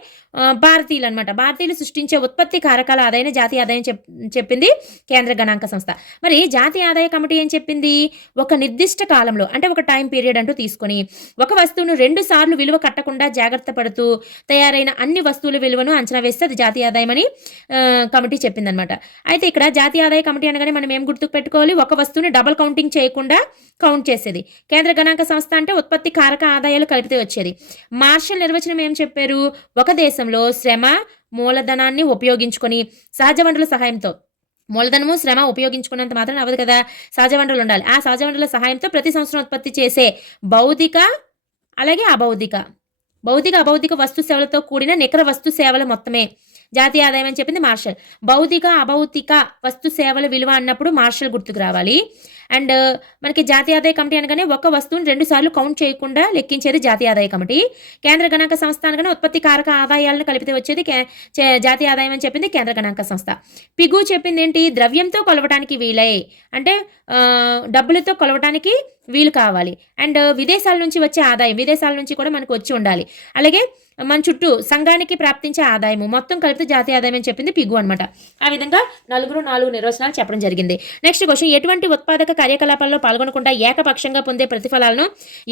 భారతీయులు అనమాట, భారతీయులు సృష్టించే ఉత్పత్తి కారకాల ఆదాయాన్ని జాతీయ ఆదాయం చెప్పింది కేంద్ర గణాంక సంస్థ. మరి జాతీయ ఆదాయ కమిటీ ఏం చెప్పింది? ఒక నిర్దిష్ట కాలంలో అంటే ఒక టైం పీరియడ్ అంటూ తీసుకొని ఒక వస్తువును 2 సార్లు విలువ కట్టకుండా జాగ్రత్త పడుతూ తయారైన అన్ని వస్తువుల విలువను అంచనా వేస్తే అది జాతీయ ఆదాయం అని కమిటీ చెప్పిందనమాట. అయితే ఇక్కడ జాతీయ ఆదాయ కమిటీ అనగానే మనం ఏం గుర్తుకు పెట్టుకోవాలి? ఒక వస్తువుని డబల్ కౌంటింగ్ చేయకుండా కౌంట్ చేసేది. కేంద్ర గణాంక సంస్థ అంటే ఉత్పత్తి కారక ఆదాయాలు కలిపితే వచ్చేది. మార్షల్ నిర్వచనం ఏం చెప్పారు? ఒక దేశంలో శ్రమ, మూలధనాన్ని ఉపయోగించుకొని సహజ వనరుల సహాయంతో, మూలధనము శ్రమ ఉపయోగించుకున్నంత మాత్రం అవ్వదు కదా, సహజ వనరులు ఉండాలి. ఆ సహజ వనరుల సహాయంతో ప్రతి సంవత్సరం ఉత్పత్తి చేసే భౌతిక అలాగే అభౌతిక వస్తు సేవలతో కూడిన నికర వస్తు సేవల మొత్తమే జాతీయ ఆదాయం అని చెప్పింది మార్షల్. భౌతిక అభౌతిక వస్తు సేవల విలువ అన్నప్పుడు మార్షల్ గుర్తుకు రావాలి. అండ్ మనకి జాతీయ ఆదాయ కమిటీ అనగానే ఒక వస్తువుని 2 సార్లు కౌంట్ చేయకుండా లెక్కించేది జాతీయ ఆదాయ కమిటీ. కేంద్ర గణాంక సంస్థ అనగానే ఉత్పత్తి కారక ఆదాయాలను కలిపితే వచ్చేది జాతీయ ఆదాయం అని చెప్పింది కేంద్ర గణాంక సంస్థ. పిగు చెప్పింది ఏంటి? ద్రవ్యంతో కొలవటానికి వీలై అంటే డబ్బులతో కొలవటానికి వీలు కావాలి. అండ్ విదేశాల నుంచి వచ్చే ఆదాయం, విదేశాల నుంచి కూడా మనకు వచ్చి ఉండాలి. అలాగే మన చుట్టూ సంఘానికి ప్రాప్తించే ఆదాయము మొత్తం కలిపితే జాతీయ ఆదాయం అని చెప్పింది పిగు అనమాట. ఆ విధంగా 4 నిర్వచనాలు చెప్పడం జరిగింది. నెక్స్ట్ క్వశ్చన్, ఎటువంటి ఉత్పాదక కార్యకలాపాల్లో పాల్గొనకుండా ఏకపక్షంగా పొందే ప్రతిఫలాలను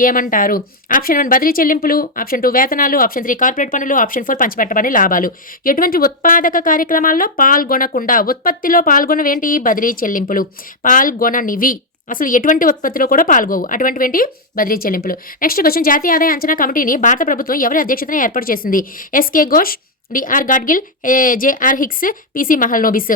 ఏమంటారు? ఆప్షన్ 1 బదిలీ చెల్లింపులు, ఆప్షన్ 2 వేతనాలు, ఆప్షన్ 3 కార్పొరేట్ పనులు, ఆప్షన్ 4 పంచిపెట్టబడి లాభాలు. ఎటువంటి ఉత్పాదక కార్యక్రమాల్లో పాల్గొనకుండా, ఉత్పత్తిలో పాల్గొనవేంటి? బదిలీ చెల్లింపులు. పాల్గొననివి అసలు ఎటువంటి ఉత్పత్తిలో కూడా పాల్గొవు, అటువంటివేంటి? బదిలీ చెల్లింపులు. నెక్స్ట్ క్వశ్చన్, జాతీయ ఆదాయ అంచనా కమిటీని భారత ప్రభుత్వం ఎవరి అధ్యక్షతన ఏర్పాటు చేసింది? SK Ghosh, DR Gadgil, JR Hicks, PC Mahalanobis.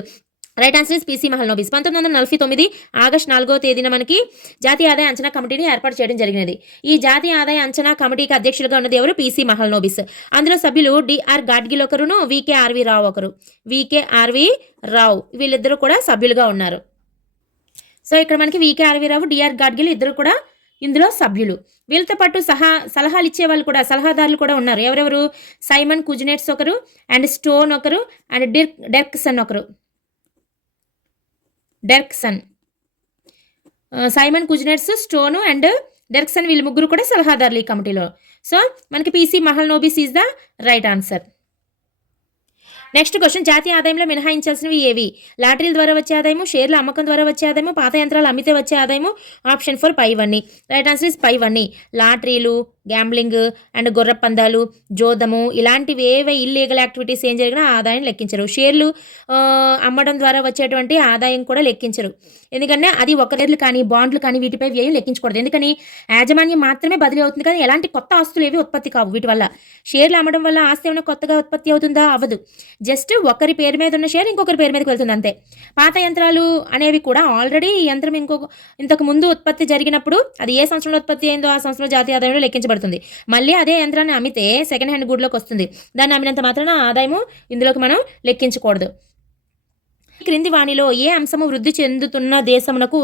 Right answer is PC Mahalanobis. 1949 August 4వ తేదీన మనకి జాతీయ ఆదాయ అంచనా కమిటీని ఏర్పాటు చేయడం జరిగినది. ఈ జాతీయ ఆదాయ అంచనా కమిటీకి అధ్యక్షులుగా ఉన్నది ఎవరు? పిసి మహల్నోబిస్. అందులో సభ్యులు డిఆర్ గాడ్గిల్ ఒకరును, వికేఆర్వి రావు ఒకరు. వికేఆర్వి రావు వీళ్ళిద్దరూ కూడా సభ్యులుగా ఉన్నారు. సో ఇక్కడ మనకి వికేఆర్వి రావు, డిఆర్ గాడ్గిల్ ఇద్దరు కూడా ఇందులో సభ్యులు. వీళ్ళతో పాటు సలహాలు ఇచ్చే వాళ్ళు కూడా, సలహాదారులు కూడా ఉన్నారు. ఎవరెవరు? సైమన్ కుజ్నెట్స్ ఒకరు, అండ్ స్టోన్ ఒకరు, అండ్ డెర్క్సన్ ఒకరు. సైమన్ కుజ్నెట్స్, స్టోను అండ్ డెర్క్సన్ వీళ్ళు ముగ్గురు కూడా సలహాదారులు ఈ కమిటీలో. సో మనకి PC Mahalanobis is the right answer. Next question, జాతీయ ఆదాయంలో మినహాయించాల్సినవి ఏవి? లాటరీల ద్వారా వచ్చే ఆదాయము, షేర్ల అమ్మకం ద్వారా వచ్చే ఆదాయము, పాత యంత్రాలు అమ్మితే వచ్చే ఆదాయము. ఆప్షన్ 4 పైవన్నీ. రైట్ ఆన్సర్ ఇస్ పైవన్నీ. లాటరీలు, గ్యాంబ్లింగ్ అండ్ గుర్ర పందాలు, జోదము ఇలాంటివి ఏవే ఇల్లీగల్ యాక్టివిటీస్ ఏం జరిగినా ఆదాయం లెక్కించరు. షేర్లు అమ్మడం ద్వారా వచ్చేటువంటి ఆదాయం కూడా లెక్కించరు. ఎందుకంటే అది షేర్లు కానీ బాండ్లు కానీ వీటిపై వ్యయం లెక్కించకూడదు. ఎందుకని? యాజమాన్యం మాత్రమే బదిలీ అవుతుంది కానీ ఎలాంటి కొత్త ఆస్తులు ఏవి ఉత్పత్తి కావు వీటి వల్ల. షేర్లు అమ్మడం వల్ల ఆస్తి ఏమైనా కొత్తగా ఉత్పత్తి అవుతుందా? అవ్వదు. జస్ట్ ఒకరి పేరు మీద ఉన్న షేర్ ఇంకొకరి పేరు మీదకి వెళ్తుంది అంతే. పాత యంత్రాలు అనేవి కూడా ఆల్రెడీ ఈ యంత్రం ఇంతకు ముందు ఉత్పత్తి జరిగినప్పుడు అది ఏ సంవత్సరంలో ఉత్పత్తి అయిందో ఆ సంవత్సరంలో జాతీయ ఆదాయంలో లెక్కించబడుతుంది. మళ్ళీ అదే యంత్రాన్ని అమ్మితే సెకండ్ హ్యాండ్ గుడ్లోకి వస్తుంది. దాన్ని అమ్మినంత మాత్రాన ఆదాయము ఇందులోకి మనం లెక్కించకూడదు. క్రింది వాణిలో ఏ అంశము వృద్ధి చెందుతున్న దేశమునకు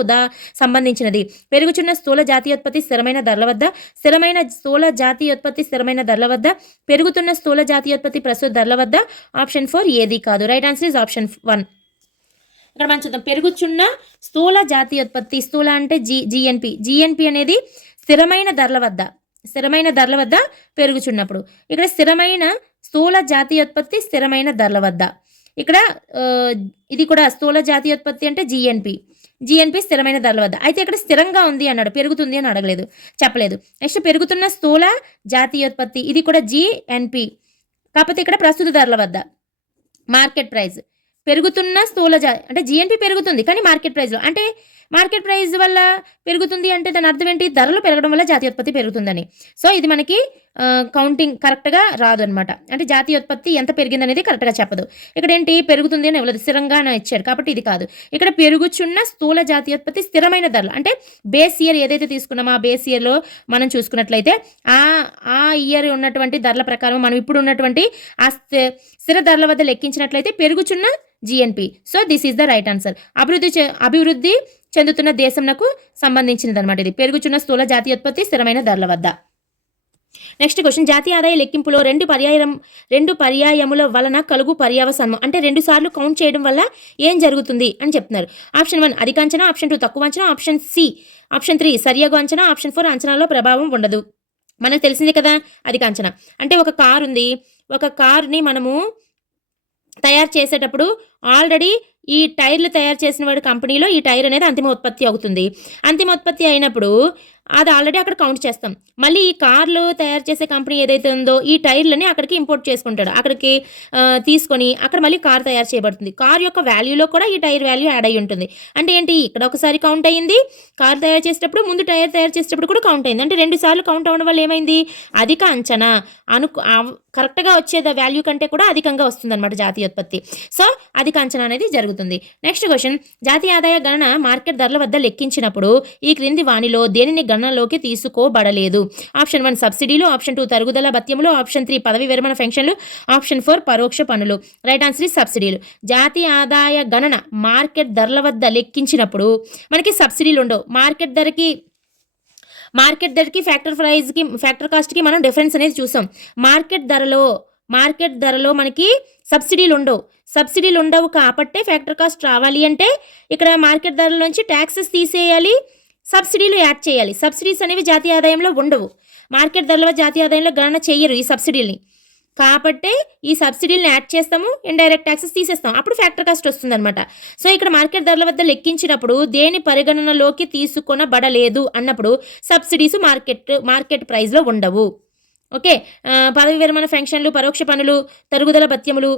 సంబంధించినది? పెరుగుచున్న స్థూల జాతీయోత్పత్తి స్థిరమైన ధరల వద్ద, స్థిరమైన స్థూల జాతీయోత్పత్తి స్థిరమైన ధరల వద్ద, పెరుగుతున్న స్థూల జాతీయోత్పత్తి ప్రస్తుత ధరల వద్ద. ఆప్షన్ 4 ఏది కాదు. Right answer is option 1. ఇక్కడ మనం చూద్దాం. పెరుగుచున్న స్థూల జాతీయోత్పత్తి, స్థూల అంటే జిఎన్పి అనేది స్థిరమైన ధరల వద్ద పెరుగుచున్నప్పుడు. ఇక్కడ స్థిరమైన స్థూల జాతీయోత్పత్తి స్థిరమైన ధరల వద్ద. ఇక్కడ ఇది కూడా స్థూల జాతీయోత్పత్తి అంటే జిఎన్పి స్థిరమైన ధరల వద్ద. అయితే ఇక్కడ స్థిరంగా ఉంది అన్నాడు, పెరుగుతుంది అని అడగలేదు, చెప్పలేదు. నెక్స్ట్ పెరుగుతున్న స్థూల జాతీయోత్పత్తి ఇది కూడా జిఎన్పి, కాకపోతే ఇక్కడ ప్రస్తుత ధరల వద్ద మార్కెట్ ప్రైస్. పెరుగుతున్న స్థూల అంటే జిఎన్పి పెరుగుతుంది కానీ మార్కెట్ ప్రైస్లో, అంటే మార్కెట్ ప్రైస్ వల్ల పెరుగుతుంది అంటే దాని అర్థం ఏంటి? ధరలు పెరగడం వల్ల జాతీయోత్పత్తి పెరుగుతుందని. సో ఇది మనకి కౌంటింగ్ కరెక్ట్గా రాదు అనమాట. అంటే జాతీయోత్పత్తి ఎంత పెరిగిందనేది కరెక్ట్గా చెప్పదు. ఇక్కడ ఏంటి? పెరుగుతుంది అని ఇవ్వలేదు, స్థిరంగా ఇచ్చారు కాబట్టి ఇది కాదు. ఇక్కడ పెరుగుచున్న స్థూల జాతీయోత్పత్తి స్థిరమైన ధరలు అంటే బేస్ ఇయర్ ఏదైతే తీసుకున్నామో ఆ బేస్ ఇయర్లో మనం చూసుకున్నట్లయితే ఆ ఇయర్ ఉన్నటువంటి ధరల ప్రకారం మనం ఇప్పుడు ఉన్నటువంటి ఆ స్థిర ధరల వద్ద లెక్కించినట్లయితే పెరుగుచున్న GNP. So this is the right answer. అభివృద్ధి చెందుతున్న దేశంనకు సంబంధించినది అనమాట. ఇది పెరుగుచున్న స్థూల జాతీయోత్పత్తి స్థిరమైన ధరల వద్ద. నెక్స్ట్ క్వశ్చన్, జాతీయ ఆదాయ లెక్కింపులో రెండు పర్యాయముల వలన కలుగు పర్యావసానం అంటే 2 సార్లు కౌంట్ చేయడం వల్ల ఏం జరుగుతుంది అని చెప్తున్నారు. ఆప్షన్ 1 అధిక అంచనా, ఆప్షన్ 2 తక్కువ అంచనా, ఆప్షన్ 3 సరియగు అంచనా, ఆప్షన్ 4 అంచనాలో ప్రభావం ఉండదు. మనకు తెలిసిందే కదా అధిక అంచనా అంటే ఒక కారు ఉంది, ఒక కార్ని మనము తయారు చేసేటప్పుడు ఆల్రెడీ ఈ టైర్లు తయారు చేసిన వాడి కంపెనీలో ఈ టైర్ అనేది అంతిమ ఉత్పత్తి అవుతుంది. అంతిమ ఉత్పత్తి అయినప్పుడు అది ఆల్రెడీ అక్కడ కౌంట్ చేస్తాం. మళ్ళీ ఈ కార్లు తయారు చేసే కంపెనీ ఏదైతే ఉందో ఈ టైర్లని అక్కడికి ఇంపోర్ట్ చేసుకుంటాడు, అక్కడికి తీసుకొని అక్కడ మళ్ళీ కార్ తయారు చేయబడుతుంది. కార్ యొక్క వాల్యూలో కూడా ఈ టైర్ వాల్యూ యాడ్ అయ్యి ఉంటుంది. అంటే ఏంటి, ఇక్కడ ఒకసారి కౌంట్ అయ్యింది, కార్ తయారు చేసేటప్పుడు ముందు టైర్ తయారు చేసేటప్పుడు కూడా కౌంట్ అయింది. అంటే 2 సార్లు కౌంట్ అవ్వడం వల్ల ఏమైంది, అధిక అంచనా కరెక్ట్గా వచ్చేది వాల్యూ కంటే కూడా అధికంగా వస్తుంది అనమాట జాతీయోత్పత్తి. సో అధిక అంచనా అనేది జరుగుతుంది. నెక్స్ట్ క్వశ్చన్, జాతీయ ఆదాయ గణన మార్కెట్ ధరల వద్ద లెక్కించినప్పుడు ఈ క్రింది వాణిలో దేనిని గణనలోకి తీసుకోబడలేదు. ఆప్షన్ 1 సబ్సిడీలు, ఆప్షన్ 2 తరుగుదల భత్యములు, ఆప్షన్ 3 పదవి విరమణ పెన్షన్లు, ఆప్షన్ 4 పరోక్ష పన్నులు. రైట్ ఆన్సర్ ఈ సబ్సిడీలు. జాతీయ ఆదాయ గణన మార్కెట్ ధరల వద్ద లెక్కించినప్పుడు మనకి సబ్సిడీలు ఉండవు. మార్కెట్ ధరకి ఫ్యాక్టర్ కాస్ట్కి మనం డిఫరెన్స్ అనేది చూసాం. మార్కెట్ ధరలో మనకి సబ్సిడీలు ఉండవు కాబట్టే ఫ్యాక్టర్ కాస్ట్ రావాలి అంటే ఇక్కడ మార్కెట్ ధరల నుంచి ట్యాక్సెస్ తీసేయాలి, సబ్సిడీలు యాడ్ చేయాలి. సబ్సిడీస్ అనేవి జాతీయ ఆదాయంలో ఉండవు. మార్కెట్ ధరల జాతీయ ఆదాయంలో గణన చేయరు ఈ సబ్సిడీలని, కాబట్టి ఈ సబ్సిడీలను యాడ్ చేస్తాము, ఇండైరెక్ట్ ట్యాక్సెస్ తీసేస్తాం, అప్పుడు ఫ్యాక్టర్ కాస్ట్ వస్తుంది అనమాట. సో ఇక్కడ మార్కెట్ ధరల వద్ద లెక్కించినప్పుడు దేని పరిగణనలోకి తీసుకొనబడలేదు అన్నప్పుడు సబ్సిడీస్ మార్కెట్ ప్రైస్లో ఉండవు. ఓకే, పదవి విరమణ పెన్షన్లు, పరోక్ష పన్నులు, తరుగుదల భత్యములు.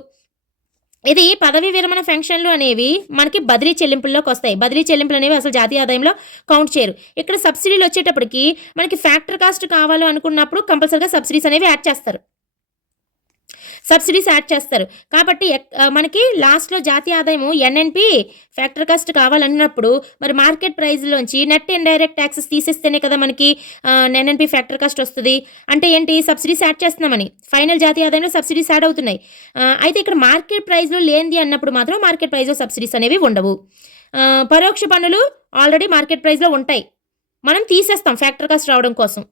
ఇది పదవి విరమణ పెన్షన్లు అనేవి మనకి బదిలీ చెల్లింపుల్లోకి వస్తాయి. బదిలీ చెల్లింపులు అనేవి అసలు జాతీయ ఆదాయంలో కౌంట్ చేయరు. ఇక్కడ సబ్సిడీలు వచ్చేటప్పటికి మనకి ఫ్యాక్టర్ కాస్ట్ కావాలి అనుకున్నప్పుడు కంపల్సరీగా సబ్సిడీస్ అనేవి యాడ్ చేస్తారు. కాబట్టి మనకి లాస్ట్లో జాతీయ ఆదాయము ఎన్ఎన్పి ఫ్యాక్టర్ కాస్ట్ కావాలన్నప్పుడు మరి మార్కెట్ ప్రైస్లోంచి నెట్ ఇండైరెక్ట్ ట్యాక్సెస్ తీసేస్తేనే కదా మనకి ఎన్ఎన్పి ఫ్యాక్టర్ కాస్ట్ వస్తుంది. అంటే ఏంటి, సబ్సిడీస్ యాడ్ చేస్తున్నామని. ఫైనల్ జాతీయ ఆదాయంలో సబ్సిడీస్ యాడ్ అవుతున్నాయి. అయితే ఇక్కడ మార్కెట్ ప్రైస్లో లేనిది అన్నప్పుడు మాత్రం మార్కెట్ ప్రైస్లో సబ్సిడీస్ అనేవి ఉండవు. పరోక్ష పన్నులు ఆల్రెడీ మార్కెట్ ప్రైస్లో ఉంటాయి, మనం తీసేస్తాం ఫ్యాక్టర్ కాస్ట్ రావడం కోసం.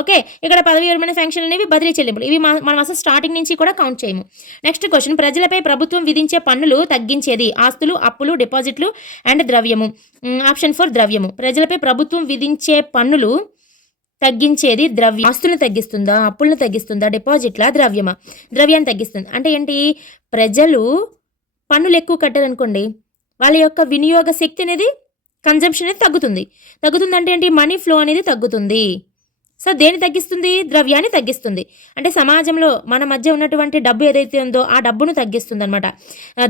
ఓకే, ఇక్కడ పదవి విరమణ పెన్షన్ అనేవి బదిలీ చెల్లింపులు, ఇవి మనం అసలు స్టార్టింగ్ నుంచి కూడా కౌంట్ చేయము. నెక్స్ట్ క్వశ్చన్, ప్రజలపై ప్రభుత్వం విధించే పన్నులు తగ్గించేది ఆస్తులు, అప్పులు, డిపాజిట్లు అండ్ ద్రవ్యము. ఆప్షన్ 4 ద్రవ్యము. ప్రజలపై ప్రభుత్వం విధించే పన్నులు తగ్గించేది ఆస్తులను తగ్గిస్తుందా, అప్పులను తగ్గిస్తుందా, డిపాజిట్లా, ద్రవ్యాన్ని తగ్గిస్తుంది. అంటే ఏంటి, ప్రజలు పన్నులు ఎక్కువ కట్టారనుకోండి, వాళ్ళ యొక్క వినియోగ శక్తి అనేది, కన్జంప్షన్ అనేది తగ్గుతుంది అంటే ఏంటి, మనీ ఫ్లో అనేది తగ్గుతుంది. సో దేన్ని తగ్గిస్తుంది, ద్రవ్యాన్ని తగ్గిస్తుంది. అంటే సమాజంలో మన మధ్య ఉన్నటువంటి డబ్బు ఏదైతే ఉందో ఆ డబ్బును తగ్గిస్తుంది అనమాట.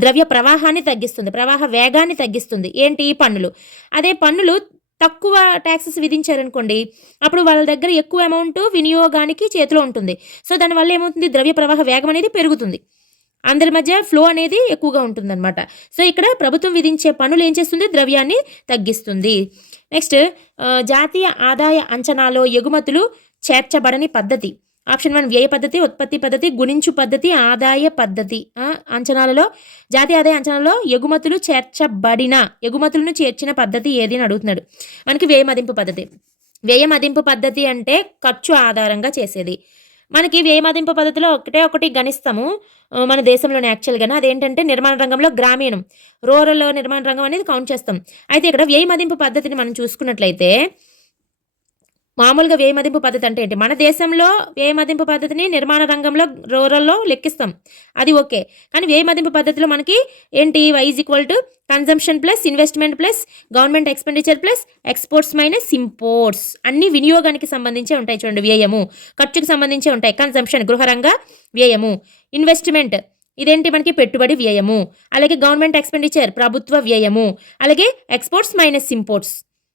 ద్రవ్య ప్రవాహాన్ని తగ్గిస్తుంది, ప్రవాహ వేగాన్ని తగ్గిస్తుంది. ఏంటి, పన్నులు. అదే పన్నులు తక్కువ ట్యాక్సెస్ విధించారనుకోండి, అప్పుడు వాళ్ళ దగ్గర ఎక్కువ అమౌంట్ వినియోగానికి చేతిలో ఉంటుంది. సో దానివల్ల ఏమవుతుంది, ద్రవ్య ప్రవాహ వేగం అనేది పెరుగుతుంది, అందరి మధ్య ఫ్లో అనేది ఎక్కువగా ఉంటుందన్నమాట. సో ఇక్కడ ప్రభుత్వం విధించే పన్నులు ఏం చేస్తుంది, ద్రవ్యాన్ని తగ్గిస్తుంది. నెక్స్ట్, జాతీయ ఆదాయ అంచనాలో ఎగుమతులు చేర్చబడని పద్ధతి. ఆప్షన్ 1 వ్యయ పద్ధతి, ఉత్పత్తి పద్ధతి, గుణించు పద్ధతి, ఆదాయ పద్ధతి. జాతీయ ఆదాయ అంచనాలో ఎగుమతులను చేర్చిన పద్ధతి ఏది అని అడుగుతున్నాడు. మనకి వ్యయ మదింపు పద్ధతి అంటే ఖర్చు ఆధారంగా చేసేది. మనకి వ్యయ మదింపు పద్ధతిలో ఒకటి గణిస్తాము మన దేశంలోనే యాక్చువల్గా. అదేంటంటే నిర్మాణ రంగంలో గ్రామీణం, రూరల్ నిర్మాణ రంగం అనేది కౌంట్ చేస్తాం. అయితే ఇక్కడ వ్యయ మదింపు పద్ధతిని మనం చూసుకున్నట్లయితే, మామూలుగా వ్యయ మదింపు పద్ధతి అంటే ఏంటి, మన దేశంలో వ్యయ మదింపు పద్ధతిని నిర్మాణ రంగంలో, రూరల్లో లెక్కిస్తాం, అది ఓకే. కానీ వ్యయ మదింపు పద్ధతిలో మనకి ఏంటి, Y = consumption plus investment plus government expenditure plus exports minus imports. అన్ని వినియోగానికి సంబంధించే ఉంటాయి చూడండి. వ్యయము ఖర్చుకు సంబంధించే ఉంటాయి. కన్జంప్షన్ గృహరంగ వ్యయము, ఇన్వెస్ట్మెంట్ ఇదేంటి మనకి పెట్టుబడి వ్యయము, అలాగే గవర్నమెంట్ ఎక్స్పెండిచర్ ప్రభుత్వ వ్యయము, అలాగే ఎక్స్పోర్ట్స్ మైనస్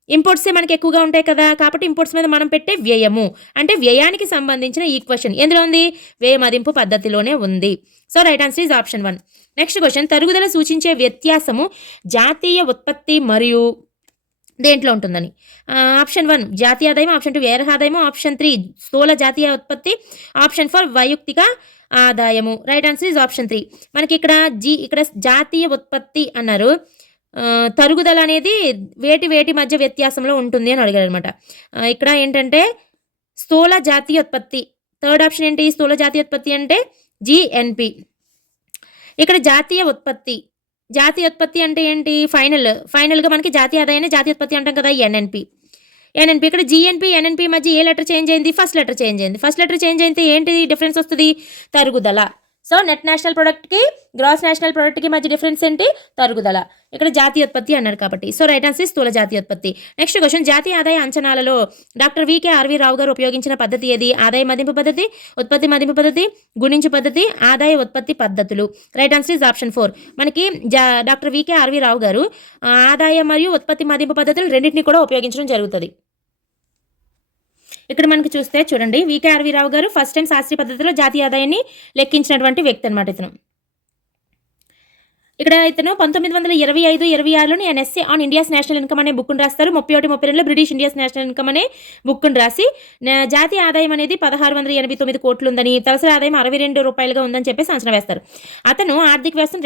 ఇంపోర్ట్సే మనకి ఎక్కువగా ఉంటాయి కదా, కాబట్టి ఇంపోర్ట్స్ మీద మనం పెట్టే వ్యయము. అంటే వ్యయానికి సంబంధించిన ఈక్వేషన్ ఎందులో ఉంది, వ్యయ మదింపు పద్ధతిలోనే ఉంది. So right answer is option 1. Next question, తరుగుదల సూచించే వ్యత్యాసము జాతీయ ఉత్పత్తి మరియు దేంట్లో ఉంటుందని. ఆప్షన్ 1 జాతీయ ఆదాయం, ఆప్షన్ 2 వ్యయ ఆదాయము, ఆప్షన్ 3 స్థూల జాతీయ ఉత్పత్తి, ఆప్షన్ 4 వైయక్తిక ఆదాయము. Right answer is option 3. మనకి ఇక్కడ జాతీయ ఉత్పత్తి అన్నారు. తరుగుదల అనేది వేటి మధ్య వ్యత్యాసంలో ఉంటుంది అని అడిగారనమాట. ఇక్కడ ఏంటంటే స్థూల జాతీయోత్పత్తి. థర్డ్ ఆప్షన్ ఏంటి? స్థూల జాతీయోత్పత్తి అంటే జీఎన్పి. ఇక్కడ జాతీయోత్పత్తి అంటే ఏంటి? ఫైనల్గా మనకి జాతీయ ఆదాయాన్ని జాతీయోత్పత్తి అంటాం కదా, ఎన్ఎన్పి. ఇక్కడ జీఎన్పి ఎన్ఎన్పి మధ్య ఏ లెటర్ చేంజ్ అయింది? ఫస్ట్ లెటర్ చేంజ్ అయితే ఏంటి డిఫరెన్స్ వస్తుంది? తరుగుదల. సో నెట్ నేషనల్ ప్రొడక్ట్కి గ్రాస్ నేషనల్ ప్రొడక్ట్కి మధ్య డిఫరెన్స్ ఏంటి? తరుగుదల. ఇక్కడ జాతీయోత్పత్తి అన్నారు కాబట్టి సో రైట్ ఆన్సర్ స్థూల జాతీయోత్పత్తి. నెక్స్ట్ క్వశ్చన్, జాతీయ ఆదాయ అంచనాలలో డాక్టర్ వికే రావు గారు ఉపయోగించిన పద్ధతి ఏది? ఆదాయ మదింపు పద్ధతి, ఉత్పత్తి మదింపు పద్ధతి, గుణించు పద్ధతి, ఆదాయ ఉత్పత్తి పద్ధతులు. Right answer is option 4. మనకి డాక్టర్ వికే రావు గారు ఆదాయ మరియు ఉత్పత్తి మదింపు పద్ధతులు రెండింటిని కూడా ఉపయోగించడం జరుగుతుంది. ఇక్కడ మనకి చూస్తే చూడండి, వికే రావు గారు ఫస్ట్ టైం శాస్త్రీయ పద్ధతిలో జాతీయ ఆదాయాన్ని లెక్కించినటువంటి వ్యక్తి అనమాట ఇతను. ఇక్కడ ఇతను 1925-26లోని an essay on India's national income అనే బుక్ను రాస్తారు. 31-32లో బ్రిటిష్ ఇండియాస్ నేషనల్ ఇన్కమ్ అనే బుక్ను రాసి జాతీయ ఆదాయం అనేది 1689 కోట్లు ఉందని, తలసరి ఆదాయం 62 రూపాయలుగా ఉందని చెప్పేసి అంచనా వేస్తారు. అతను ఆర్థిక వ్యవస్థను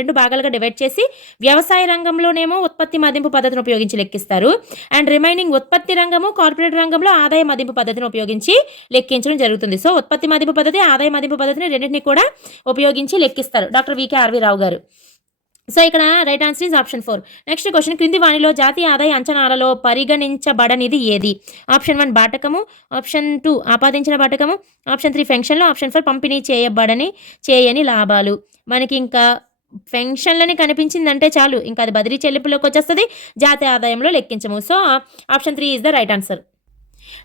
రెండు భాగాలుగా డివైడ్ చేసి వ్యవసాయ రంగంలోనేమో ఉత్పత్తి మదింపు పద్ధతిని ఉపయోగించి లెక్కిస్తారు, అండ్ రిమైనింగ్ ఉత్పత్తి రంగము కార్పొరేట్ రంగంలో ఆదాయ మదింపు పద్ధతిని ఉపయోగించి లెక్కించడం జరుగుతుంది. సో ఉత్పత్తి మదింపు పద్ధతి, ఆదాయ మదింపు పద్ధతిని రెండింటినీ కూడా ఉపయోగించి లెక్కిస్తారు డాక్టర్ వికే రావు గారు. సో ఇక్కడ right answer is option 4. Next question, క్రింది వాణిలో జాతీయ ఆదాయ అంచనాలలో పరిగణించబడనిది ఏది? ఆప్షన్ 1 బాటకము, ఆప్షన్ 2 ఆపాదించిన బాటకము, ఆప్షన్ 3 ఫెన్షన్లు, ఆప్షన్ 4 పంపిణీ చేయని లాభాలు. మనకి ఇంకా ఫెన్షన్లని కనిపించిందంటే చాలు, ఇంకా అది బదిలీ చెల్లింపులోకి వచ్చేస్తుంది, జాతీయ ఆదాయంలో లెక్కించము. So option 3 is the right answer.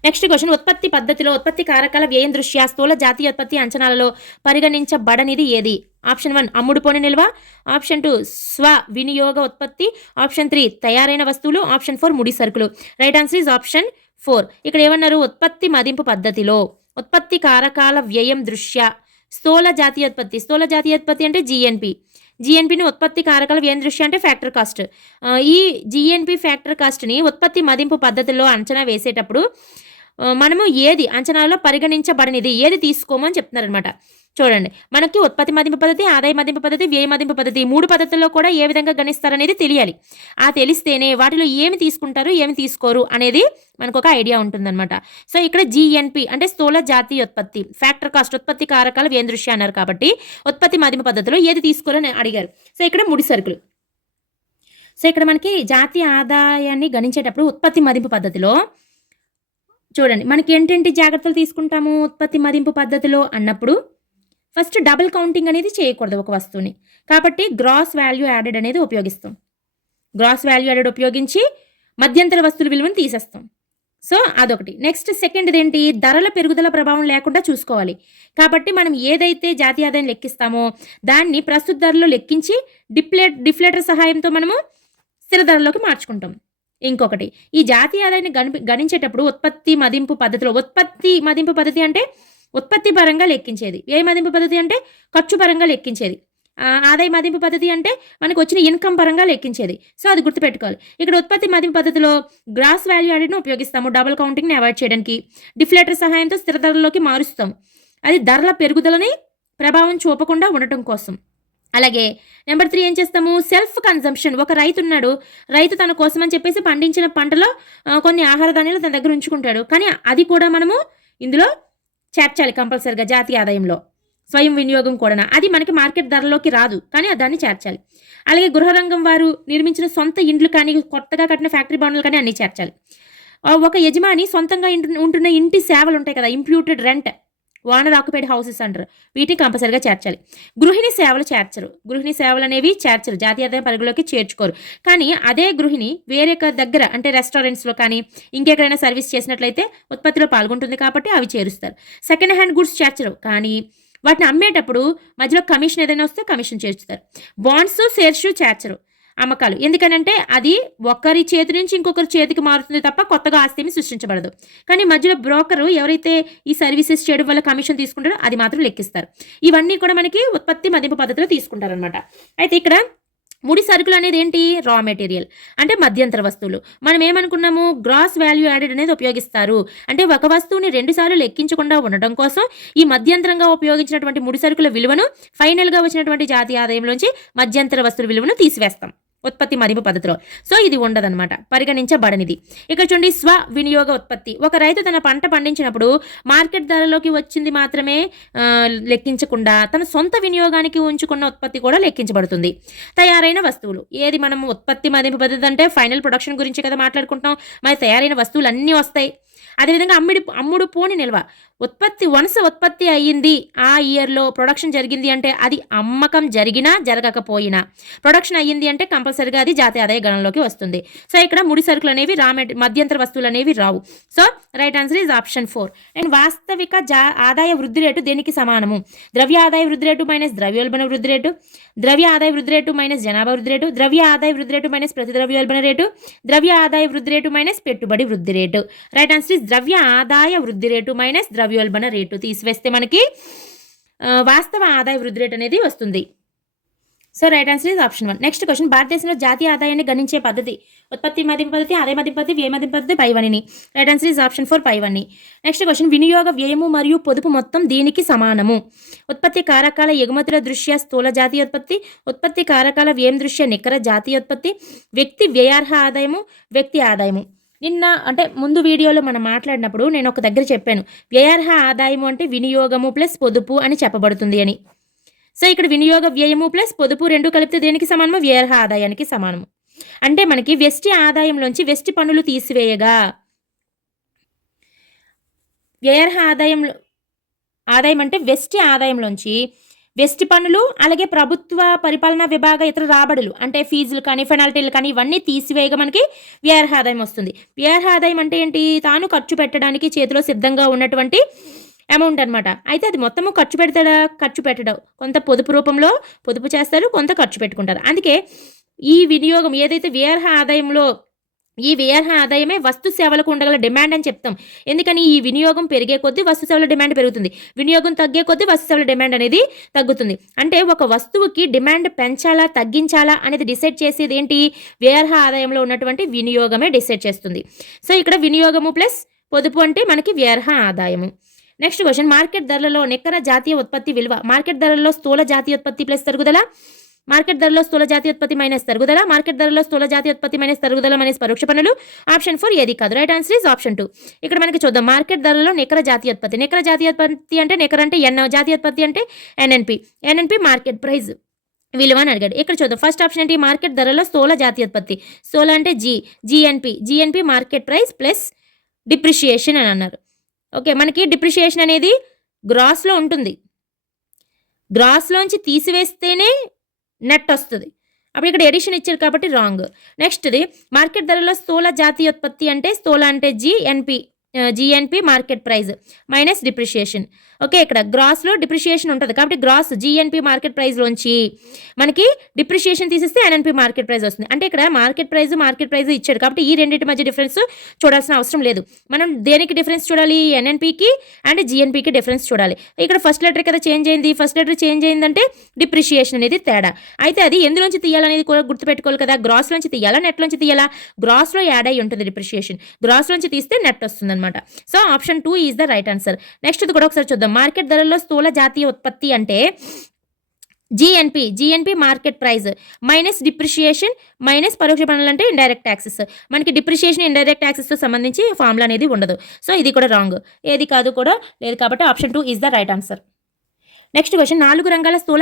Next question, ఉత్పత్తి పద్ధతిలో ఉత్పత్తి కారకాల వ్యయం దృష్ట్యా స్థూల జాతీయోత్పత్తి అంచనాలలో పరిగణించబడనిది ఏది? ఆప్షన్ 1 అమ్ముడుపోని నిల్వ, ఆప్షన్ 2 స్వ వినియోగ ఉత్పత్తి, ఆప్షన్ 3 తయారైన వస్తువులు, ఆప్షన్ 4 ముడి సరుకులు. Right answer is option 4. ఇక్కడ ఏమన్నారు? ఉత్పత్తి మదింపు పద్ధతిలో ఉత్పత్తి కారకాల వ్యయం దృష్ట్యా స్థూల జాతీయోత్పత్తి అంటే జీఎన్పిని ఉత్పత్తి కారకాల వ్యయం దృష్ట్యా అంటే ఫ్యాక్టర్ కాస్ట్. ఈ జీఎన్పి ఫ్యాక్టర్ కాస్ట్ని ఉత్పత్తి మదింపు పద్ధతిలో అంచనా వేసేటప్పుడు మనము ఏది అంచనాలో పరిగణించబడనిది ఏది తీసుకోమని చెప్తున్నారనమాట. చూడండి, మనకి ఉత్పత్తి మదింపు పద్ధతి, ఆదాయ మదింపు పద్ధతి, వ్యయ మదింపు పద్ధతి 3 పద్ధతుల్లో కూడా ఏ విధంగా గణిస్తారనేది తెలియాలి. తెలిస్తేనే వాటిలో ఏమి తీసుకుంటారు ఏమి తీసుకోరు అనేది మనకు ఒక ఐడియా ఉంటుందన్నమాట. సో ఇక్కడ జీఎన్పి అంటే స్థూల జాతీయోత్పత్తి, ఫ్యాక్టర్ కాస్ట్ ఉత్పత్తి కారకాల వ్యయం దృష్ట్యా అన్నారు కాబట్టి ఉత్పత్తి మదింపు పద్ధతిలో ఏది తీసుకోవాలని అడిగారు. సో ఇక్కడ ముడి సరుకులు. సో ఇక్కడ మనకి జాతీయ ఆదాయాన్ని గణించేటప్పుడు ఉత్పత్తి మదింపు పద్ధతిలో చూడండి మనకి ఏంటంటే జాగ్రత్తలు తీసుకుంటాము. ఉత్పత్తి మదింపు పద్ధతిలో అన్నప్పుడు ఫస్ట్ డబుల్ కౌంటింగ్ అనేది చేయకూడదు ఒక వస్తువుని, కాబట్టి గ్రాస్ వాల్యూ యాడెడ్ అనేది ఉపయోగిస్తాం. గ్రాస్ వాల్యూ యాడెడ్ ఉపయోగించి మధ్యంతర వస్తువుల విలువను తీసేస్తాం. సో అదొకటి. నెక్స్ట్ సెకండ్ది ఏంటి? ధరల పెరుగుదల ప్రభావం లేకుండా చూసుకోవాలి. కాబట్టి మనం ఏదైతే జాతీయ ఆదాయం లెక్కిస్తామో దాన్ని ప్రస్తుత ధరలో లెక్కించి డిఫ్లేటర్ సహాయంతో మనము స్థిర ధరలోకి మార్చుకుంటాం. ఇంకొకటి, ఈ జాతీయ ఆదాయాన్ని గణించేటప్పుడు ఉత్పత్తి మదింపు పద్ధతి అంటే ఉత్పత్తి పరంగా లెక్కించేది, వ్యయ మదింపు పద్ధతి అంటే ఖర్చు పరంగా లెక్కించేది, ఆదాయ మదింపు పద్ధతి అంటే మనకు వచ్చిన ఇన్కమ్ పరంగా లెక్కించేది. సో అది గుర్తుపెట్టుకోవాలి. ఇక్కడ ఉత్పత్తి మదింపు పద్ధతిలో గ్రాస్ వాల్యూ యాడెడ్ను ఉపయోగిస్తాము డబుల్ కౌంటింగ్ని అవాయిడ్ చేయడానికి, డిఫ్లేటర్ సహాయంతో స్థిర ధరలోకి మారుస్తాం, అది ధరల పెరుగుదలని ప్రభావం చూపకుండా ఉండటం కోసం. అలాగే నెంబర్ 3 ఏం చేస్తాము? Self consumption. ఒక రైతు ఉన్నాడు, రైతు తన కోసం అని చెప్పేసి పండించిన పంటలో కొన్ని ఆహార ధాన్యాలు తన దగ్గర ఉంచుకుంటాడు, కానీ అది కూడా మనము ఇందులో చేర్చాలి కంపల్సరిగా జాతీయ ఆదాయంలో. స్వయం వినియోగం కూడా అది మనకి మార్కెట్ ధరలోకి రాదు, కానీ దాన్ని చేర్చాలి. అలాగే గృహరంగం వారు నిర్మించిన సొంత ఇండ్లు కానీ కొత్తగా కట్టిన ఫ్యాక్టరీ భవనాలు కానీ అన్నీ చేర్చాలి. ఒక యజమాని సొంతంగా ఉంటున్న ఇంటి సేవలు ఉంటాయి కదా, imputed rent, owner occupied houses అంటారు, వీటిని కంపల్సరిగా చేర్చాలి. గృహిణి సేవలు చేర్చరు, గృహిణి సేవలు అనేవి చేర్చరు, జాతీయ ఆదాయ పరిధిలోకి చేర్చుకోరు. కానీ అదే గృహిణి వేరే దగ్గర అంటే రెస్టారెంట్స్లో కానీ ఇంకెక్కడైనా సర్వీస్ చేసినట్లయితే ఉత్పత్తిలో పాల్గొంటుంది కాబట్టి అవి చేరుస్తారు. సెకండ్ హ్యాండ్ గుడ్స్ చేర్చరు, కానీ వాటిని అమ్మేటప్పుడు మధ్యలో కమిషన్ ఏదైనా వస్తే కమిషన్ చేర్చుతారు. బాండ్స్ షేర్స్ చేర్చరు అమ్మకాలు, ఎందుకనంటే అది ఒకరి చేతి నుంచి ఇంకొకరి చేతికి మారుతుంది తప్ప కొత్తగా ఆస్తిని సృష్టించబడదు. కానీ మధ్యలో బ్రోకరు ఎవరైతే ఈ సర్వీసెస్ చేయడం వల్ల కమిషన్ తీసుకుంటారో అది మాత్రం లెక్కిస్తారు. ఇవన్నీ కూడా మనకి ఉత్పత్తి మదింపు పద్ధతిలో తీసుకుంటారనమాట. అయితే ఇక్కడ ముడి సరుకులు అనేది ఏంటి? రా మెటీరియల్ అంటే మధ్యంతర వస్తువులు. మనం ఏమనుకున్నాము? గ్రాస్ వాల్యూ యాడెడ్ అనేది ఉపయోగిస్తారు, అంటే ఒక వస్తువుని 2 సార్లు లెక్కించకుండా ఉండడం కోసం ఈ మధ్యంతరంగా ఉపయోగించినటువంటి ముడి సరుకుల విలువను ఫైనల్గా వచ్చినటువంటి జాతీయ ఆదాయంలోంచి మధ్యంతర వస్తువుల విలువను తీసివేస్తాం. ఉత్పత్తి మదింపు పద్ధతిలో. సో ఇది ఉండదన్నమాట, పరిగణించబడనిది. ఇక్కడ చూడండి, స్వ వినియోగ ఉత్పత్తి. ఒక రైతు తన పంట పండించినప్పుడు మార్కెట్ ధరలోకి వచ్చింది మాత్రమే లెక్కించకుండా తన సొంత వినియోగానికి ఉంచుకున్న ఉత్పత్తి కూడా లెక్కించబడుతుంది. తయారైన వస్తువులు, ఏది మనం ఉత్పత్తి మదింపు పద్ధతి అంటే ఫైనల్ ప్రొడక్షన్ గురించి కదా మాట్లాడుకుంటున్నాం. మరి తయారైన వస్తువులు అన్నీ వస్తాయి. అదేవిధంగా అమ్ముడు పోని నిల్వ, ఉత్పత్తి అయ్యింది, ఆ ఇయర్లో ప్రొడక్షన్ జరిగింది అంటే అది అమ్మకం జరిగినా జరగకపోయినా, ప్రొడక్షన్ అయ్యింది అంటే కంపల్సరీగా అది జాతీయ ఆదాయ గణంలోకి వస్తుంది. సో ఇక్కడ ముడి సరుకులు అనేవి మధ్యంతర వస్తువులు అనేవి రావు. So right answer is option 4. And వాస్తవిక ఆదాయ వృద్ధి రేటు దేనికి సమానము? ద్రవ్య ఆదాయ వృద్ధి రేటు మైనస్ ద్రవ్యోల్బణ వృద్ధి రేటు, ద్రవ్య ఆదాయ వృద్ధి రేటు మైనస్ జనాభా వృద్ధి రేటు, ద్రవ్య ఆదాయ వృద్ధి రేటు మైనస్ ప్రతి ద్రవ్యోల్బణ రేటు, ద్రవ్య ఆదాయ వృద్ధి రేటు మైనస్ పెట్టుబడి వృద్ధి రేటు. రైట్ ఆన్సర్ ఈజ్ ద్రవ్య ఆదాయ వృద్ధి రేటు మైనస్ ద్రవ్యోల్బణ రేటు. తీసివేస్తే మనకి వాస్తవ ఆదాయ వృద్ధి రేటు అనేది వస్తుంది. So right answer is option 1. Next question, భారతదేశంలో జాతీయ ఆదాయాన్ని గణించే పద్ధతి ఉత్పత్తి మదింపు పద్ధతి, ఆదాయ మదింపు పద్ధతి, వ్యయ మదింపు పద్ధతి, పైవనిని. రైట్ ఆన్సర్ ఈజ్ ఆప్షన్ 4 పైవని. నెక్స్ట్ క్వశ్చన్, వినియోగ వ్యయము మరియు పొదుపు మొత్తం దీనికి సమానము? ఉత్పత్తి కారకాల ఎగుమతుల దృష్ట్యా స్థూల జాతీయోత్పత్తి, ఉత్పత్తి కారకాల వ్యయం దృష్ట్యా నికర జాతీయోత్పత్తి, వ్యక్తి వ్యయార్హ ఆదాయము, వ్యక్తి ఆదాయము. నిన్న అంటే ముందు వీడియోలో మనం మాట్లాడినప్పుడు నేను ఒక దగ్గర చెప్పాను, వ్యయార్హ ఆదాయము అంటే వినియోగము ప్లస్ పొదుపు అని చెప్పబడుతుంది అని. సో ఇక్కడ వినియోగ వ్యయము ప్లస్ పొదుపు రెండు కలిపితే దేనికి సమానము? వ్యయార్హ ఆదాయానికి సమానము. అంటే మనకి వ్యష్టి ఆదాయంలోంచి వ్యష్టి పన్నులు తీసివేయగా వ్యయార్హ ఆదాయం అంటే వ్యష్టి ఆదాయంలోంచి వ్యష్టి పన్నులు, అలాగే ప్రభుత్వ పరిపాలనా విభాగ ఇతర రాబడులు అంటే ఫీజులు కానీ పెనాల్టీలు కానీ ఇవన్నీ తీసివేయగా మనకి వ్యయార్హ ఆదాయం వస్తుంది. వ్యయార్హ ఆదాయం అంటే ఏంటి? తాను ఖర్చు పెట్టడానికి చేతిలో సిద్ధంగా ఉన్నటువంటి అమౌంట్ అనమాట. అయితే అది మొత్తము ఖర్చు పెట్టడం, కొంత పొదుపు రూపంలో పొదుపు చేస్తారు, కొంత ఖర్చు పెట్టుకుంటారు. అందుకే ఈ వినియోగం ఏదైతే వ్యయార్హ ఆదాయంలో, ఈ వ్యయార్హ ఆదాయమే వస్తు సేవలకు ఉండగల డిమాండ్ అని చెప్తాం. ఎందుకని? ఈ వినియోగం పెరిగే కొద్దీ వస్తు సేవల డిమాండ్ పెరుగుతుంది, వినియోగం తగ్గే కొద్దీ వస్తు సేవల డిమాండ్ అనేది తగ్గుతుంది. అంటే ఒక వస్తువుకి డిమాండ్ పెంచాలా తగ్గించాలా అనేది డిసైడ్ చేసేది ఏంటి? వ్యయార్హ ఆదాయంలో ఉన్నటువంటి వినియోగమే డిసైడ్ చేస్తుంది. సో ఇక్కడ వినియోగము ప్లస్ పొదుపు అంటే మనకి వ్యయార్హ ఆదాయము. నెక్స్ట్ క్వశ్చన్, మార్కెట్ ధరలలో నికర జాతీయ ఉత్పత్తి విలువ. మార్కెట్ ధరలలో స్థూల జాతీయోత్పత్తి ప్లస్ తరుగుదల, మార్కెట్ ధరలో స్థూల జాతీయోత్పత్తి మైనస్ తరుగుదల, మార్కెట్ ధరలో స్థూల జాతీయోత్పత్తి మైనస్ తరుగుదల మైనస్ పరోక్ష పన్నులు. ఆప్షన్ 4 ఏది కాదు. Right answer is option 2. ఇక్కడ మనకి చూద్దాం, మార్కెట్ ధరలో నికర జాతీయోత్పత్తి. నికర జాతీయోత్పత్తి అంటే నికర అంటే జాతీయోత్పత్తి అంటే ఎన్ఎన్పి మార్కెట్ ప్రైస్ విలువ అని అడిగాడు. ఇక్కడ చూద్దాం, ఫస్ట్ ఆప్షన్ ఏంటి? మార్కెట్ ధరలో స్థూల జాతీయోత్పత్తి. స్థూల అంటే GNP market price plus depreciation అని అన్నారు. ఓకే, మనకి డిప్రిషియేషన్ అనేది గ్రాస్లో ఉంటుంది, గ్రాస్లోంచి తీసివేస్తేనే నెట్ వస్తుంది. అప్పుడు ఇక్కడ ఎడిషన్ ఇచ్చారు కాబట్టి రాంగ్. నెక్స్ట్ది, మార్కెట్ ధరలో స్థూల జాతీయోత్పత్తి అంటే స్థూల అంటే GNP market price minus depreciation. Okay, ఇక్కడ గ్రాస్లో డిప్రిషియేషన్ ఉంటుంది కాబట్టి గ్రాస్ జిఎన్పి మార్కెట్ ప్రైస్లోంచి మనకి డిప్రిషియేషన్ తీసేస్తే ఎన్ఎన్పి మార్కెట్ ప్రైస్ వస్తుంది. అంటే ఇక్కడ మార్కెట్ ప్రైస్ ఇచ్చాడు కాబట్టి ఈ రెండింటి మధ్య డిఫరెన్స్ చూడాల్సిన అవసరం లేదు. మనం దేనికి డిఫరెన్స్ చూడాలి? ఎన్ఎన్పికి అండ్ జిఎన్పికి డిఫరెన్స్ చూడాలి. ఇక్కడ ఫస్ట్ లెటర్ కదా చేంజ్ అయింది, ఫస్ట్ లెటర్ చేంజ్ అయిందంటే డిప్రిషియేషన్ అనేది తేడా. అయితే అది ఎందులోంచి తీయాలనేది కూడా గుర్తుపెట్టుకోవాలి కదా. గ్రాస్లోంచి తీయాలా నెట్లోంచి తీయాలా? గ్రాస్లో యాడ్ అయ్యి ఉంటుంది డిప్రిషియేషన్, గ్రాస్లోంచి తీస్తే నెట్ వస్తుంది అనమాట. So option 2 is the right answer. Next కూడా ఒకసారి చూద్దాం, మార్కెట్ ధరల్లో స్థూల జాతీయ ఉత్పత్తి అంటే GNP market price minus depreciation minus పరోక్ష పన్నులు అంటే ఇండైరెక్ట్ ట్యాక్సెస్. మనకి డిప్రిషియేషన్ ఇండైరెక్ట్ ట్యాక్సెస్తో సంబంధించి ఫార్ములా అనేది ఉండదు. సో ఇది కూడా రాంగ్, ఏది కాదు కూడా లేదు కాబట్టి option 2 is the right answer. Next question, 4 రంగాల స్థూల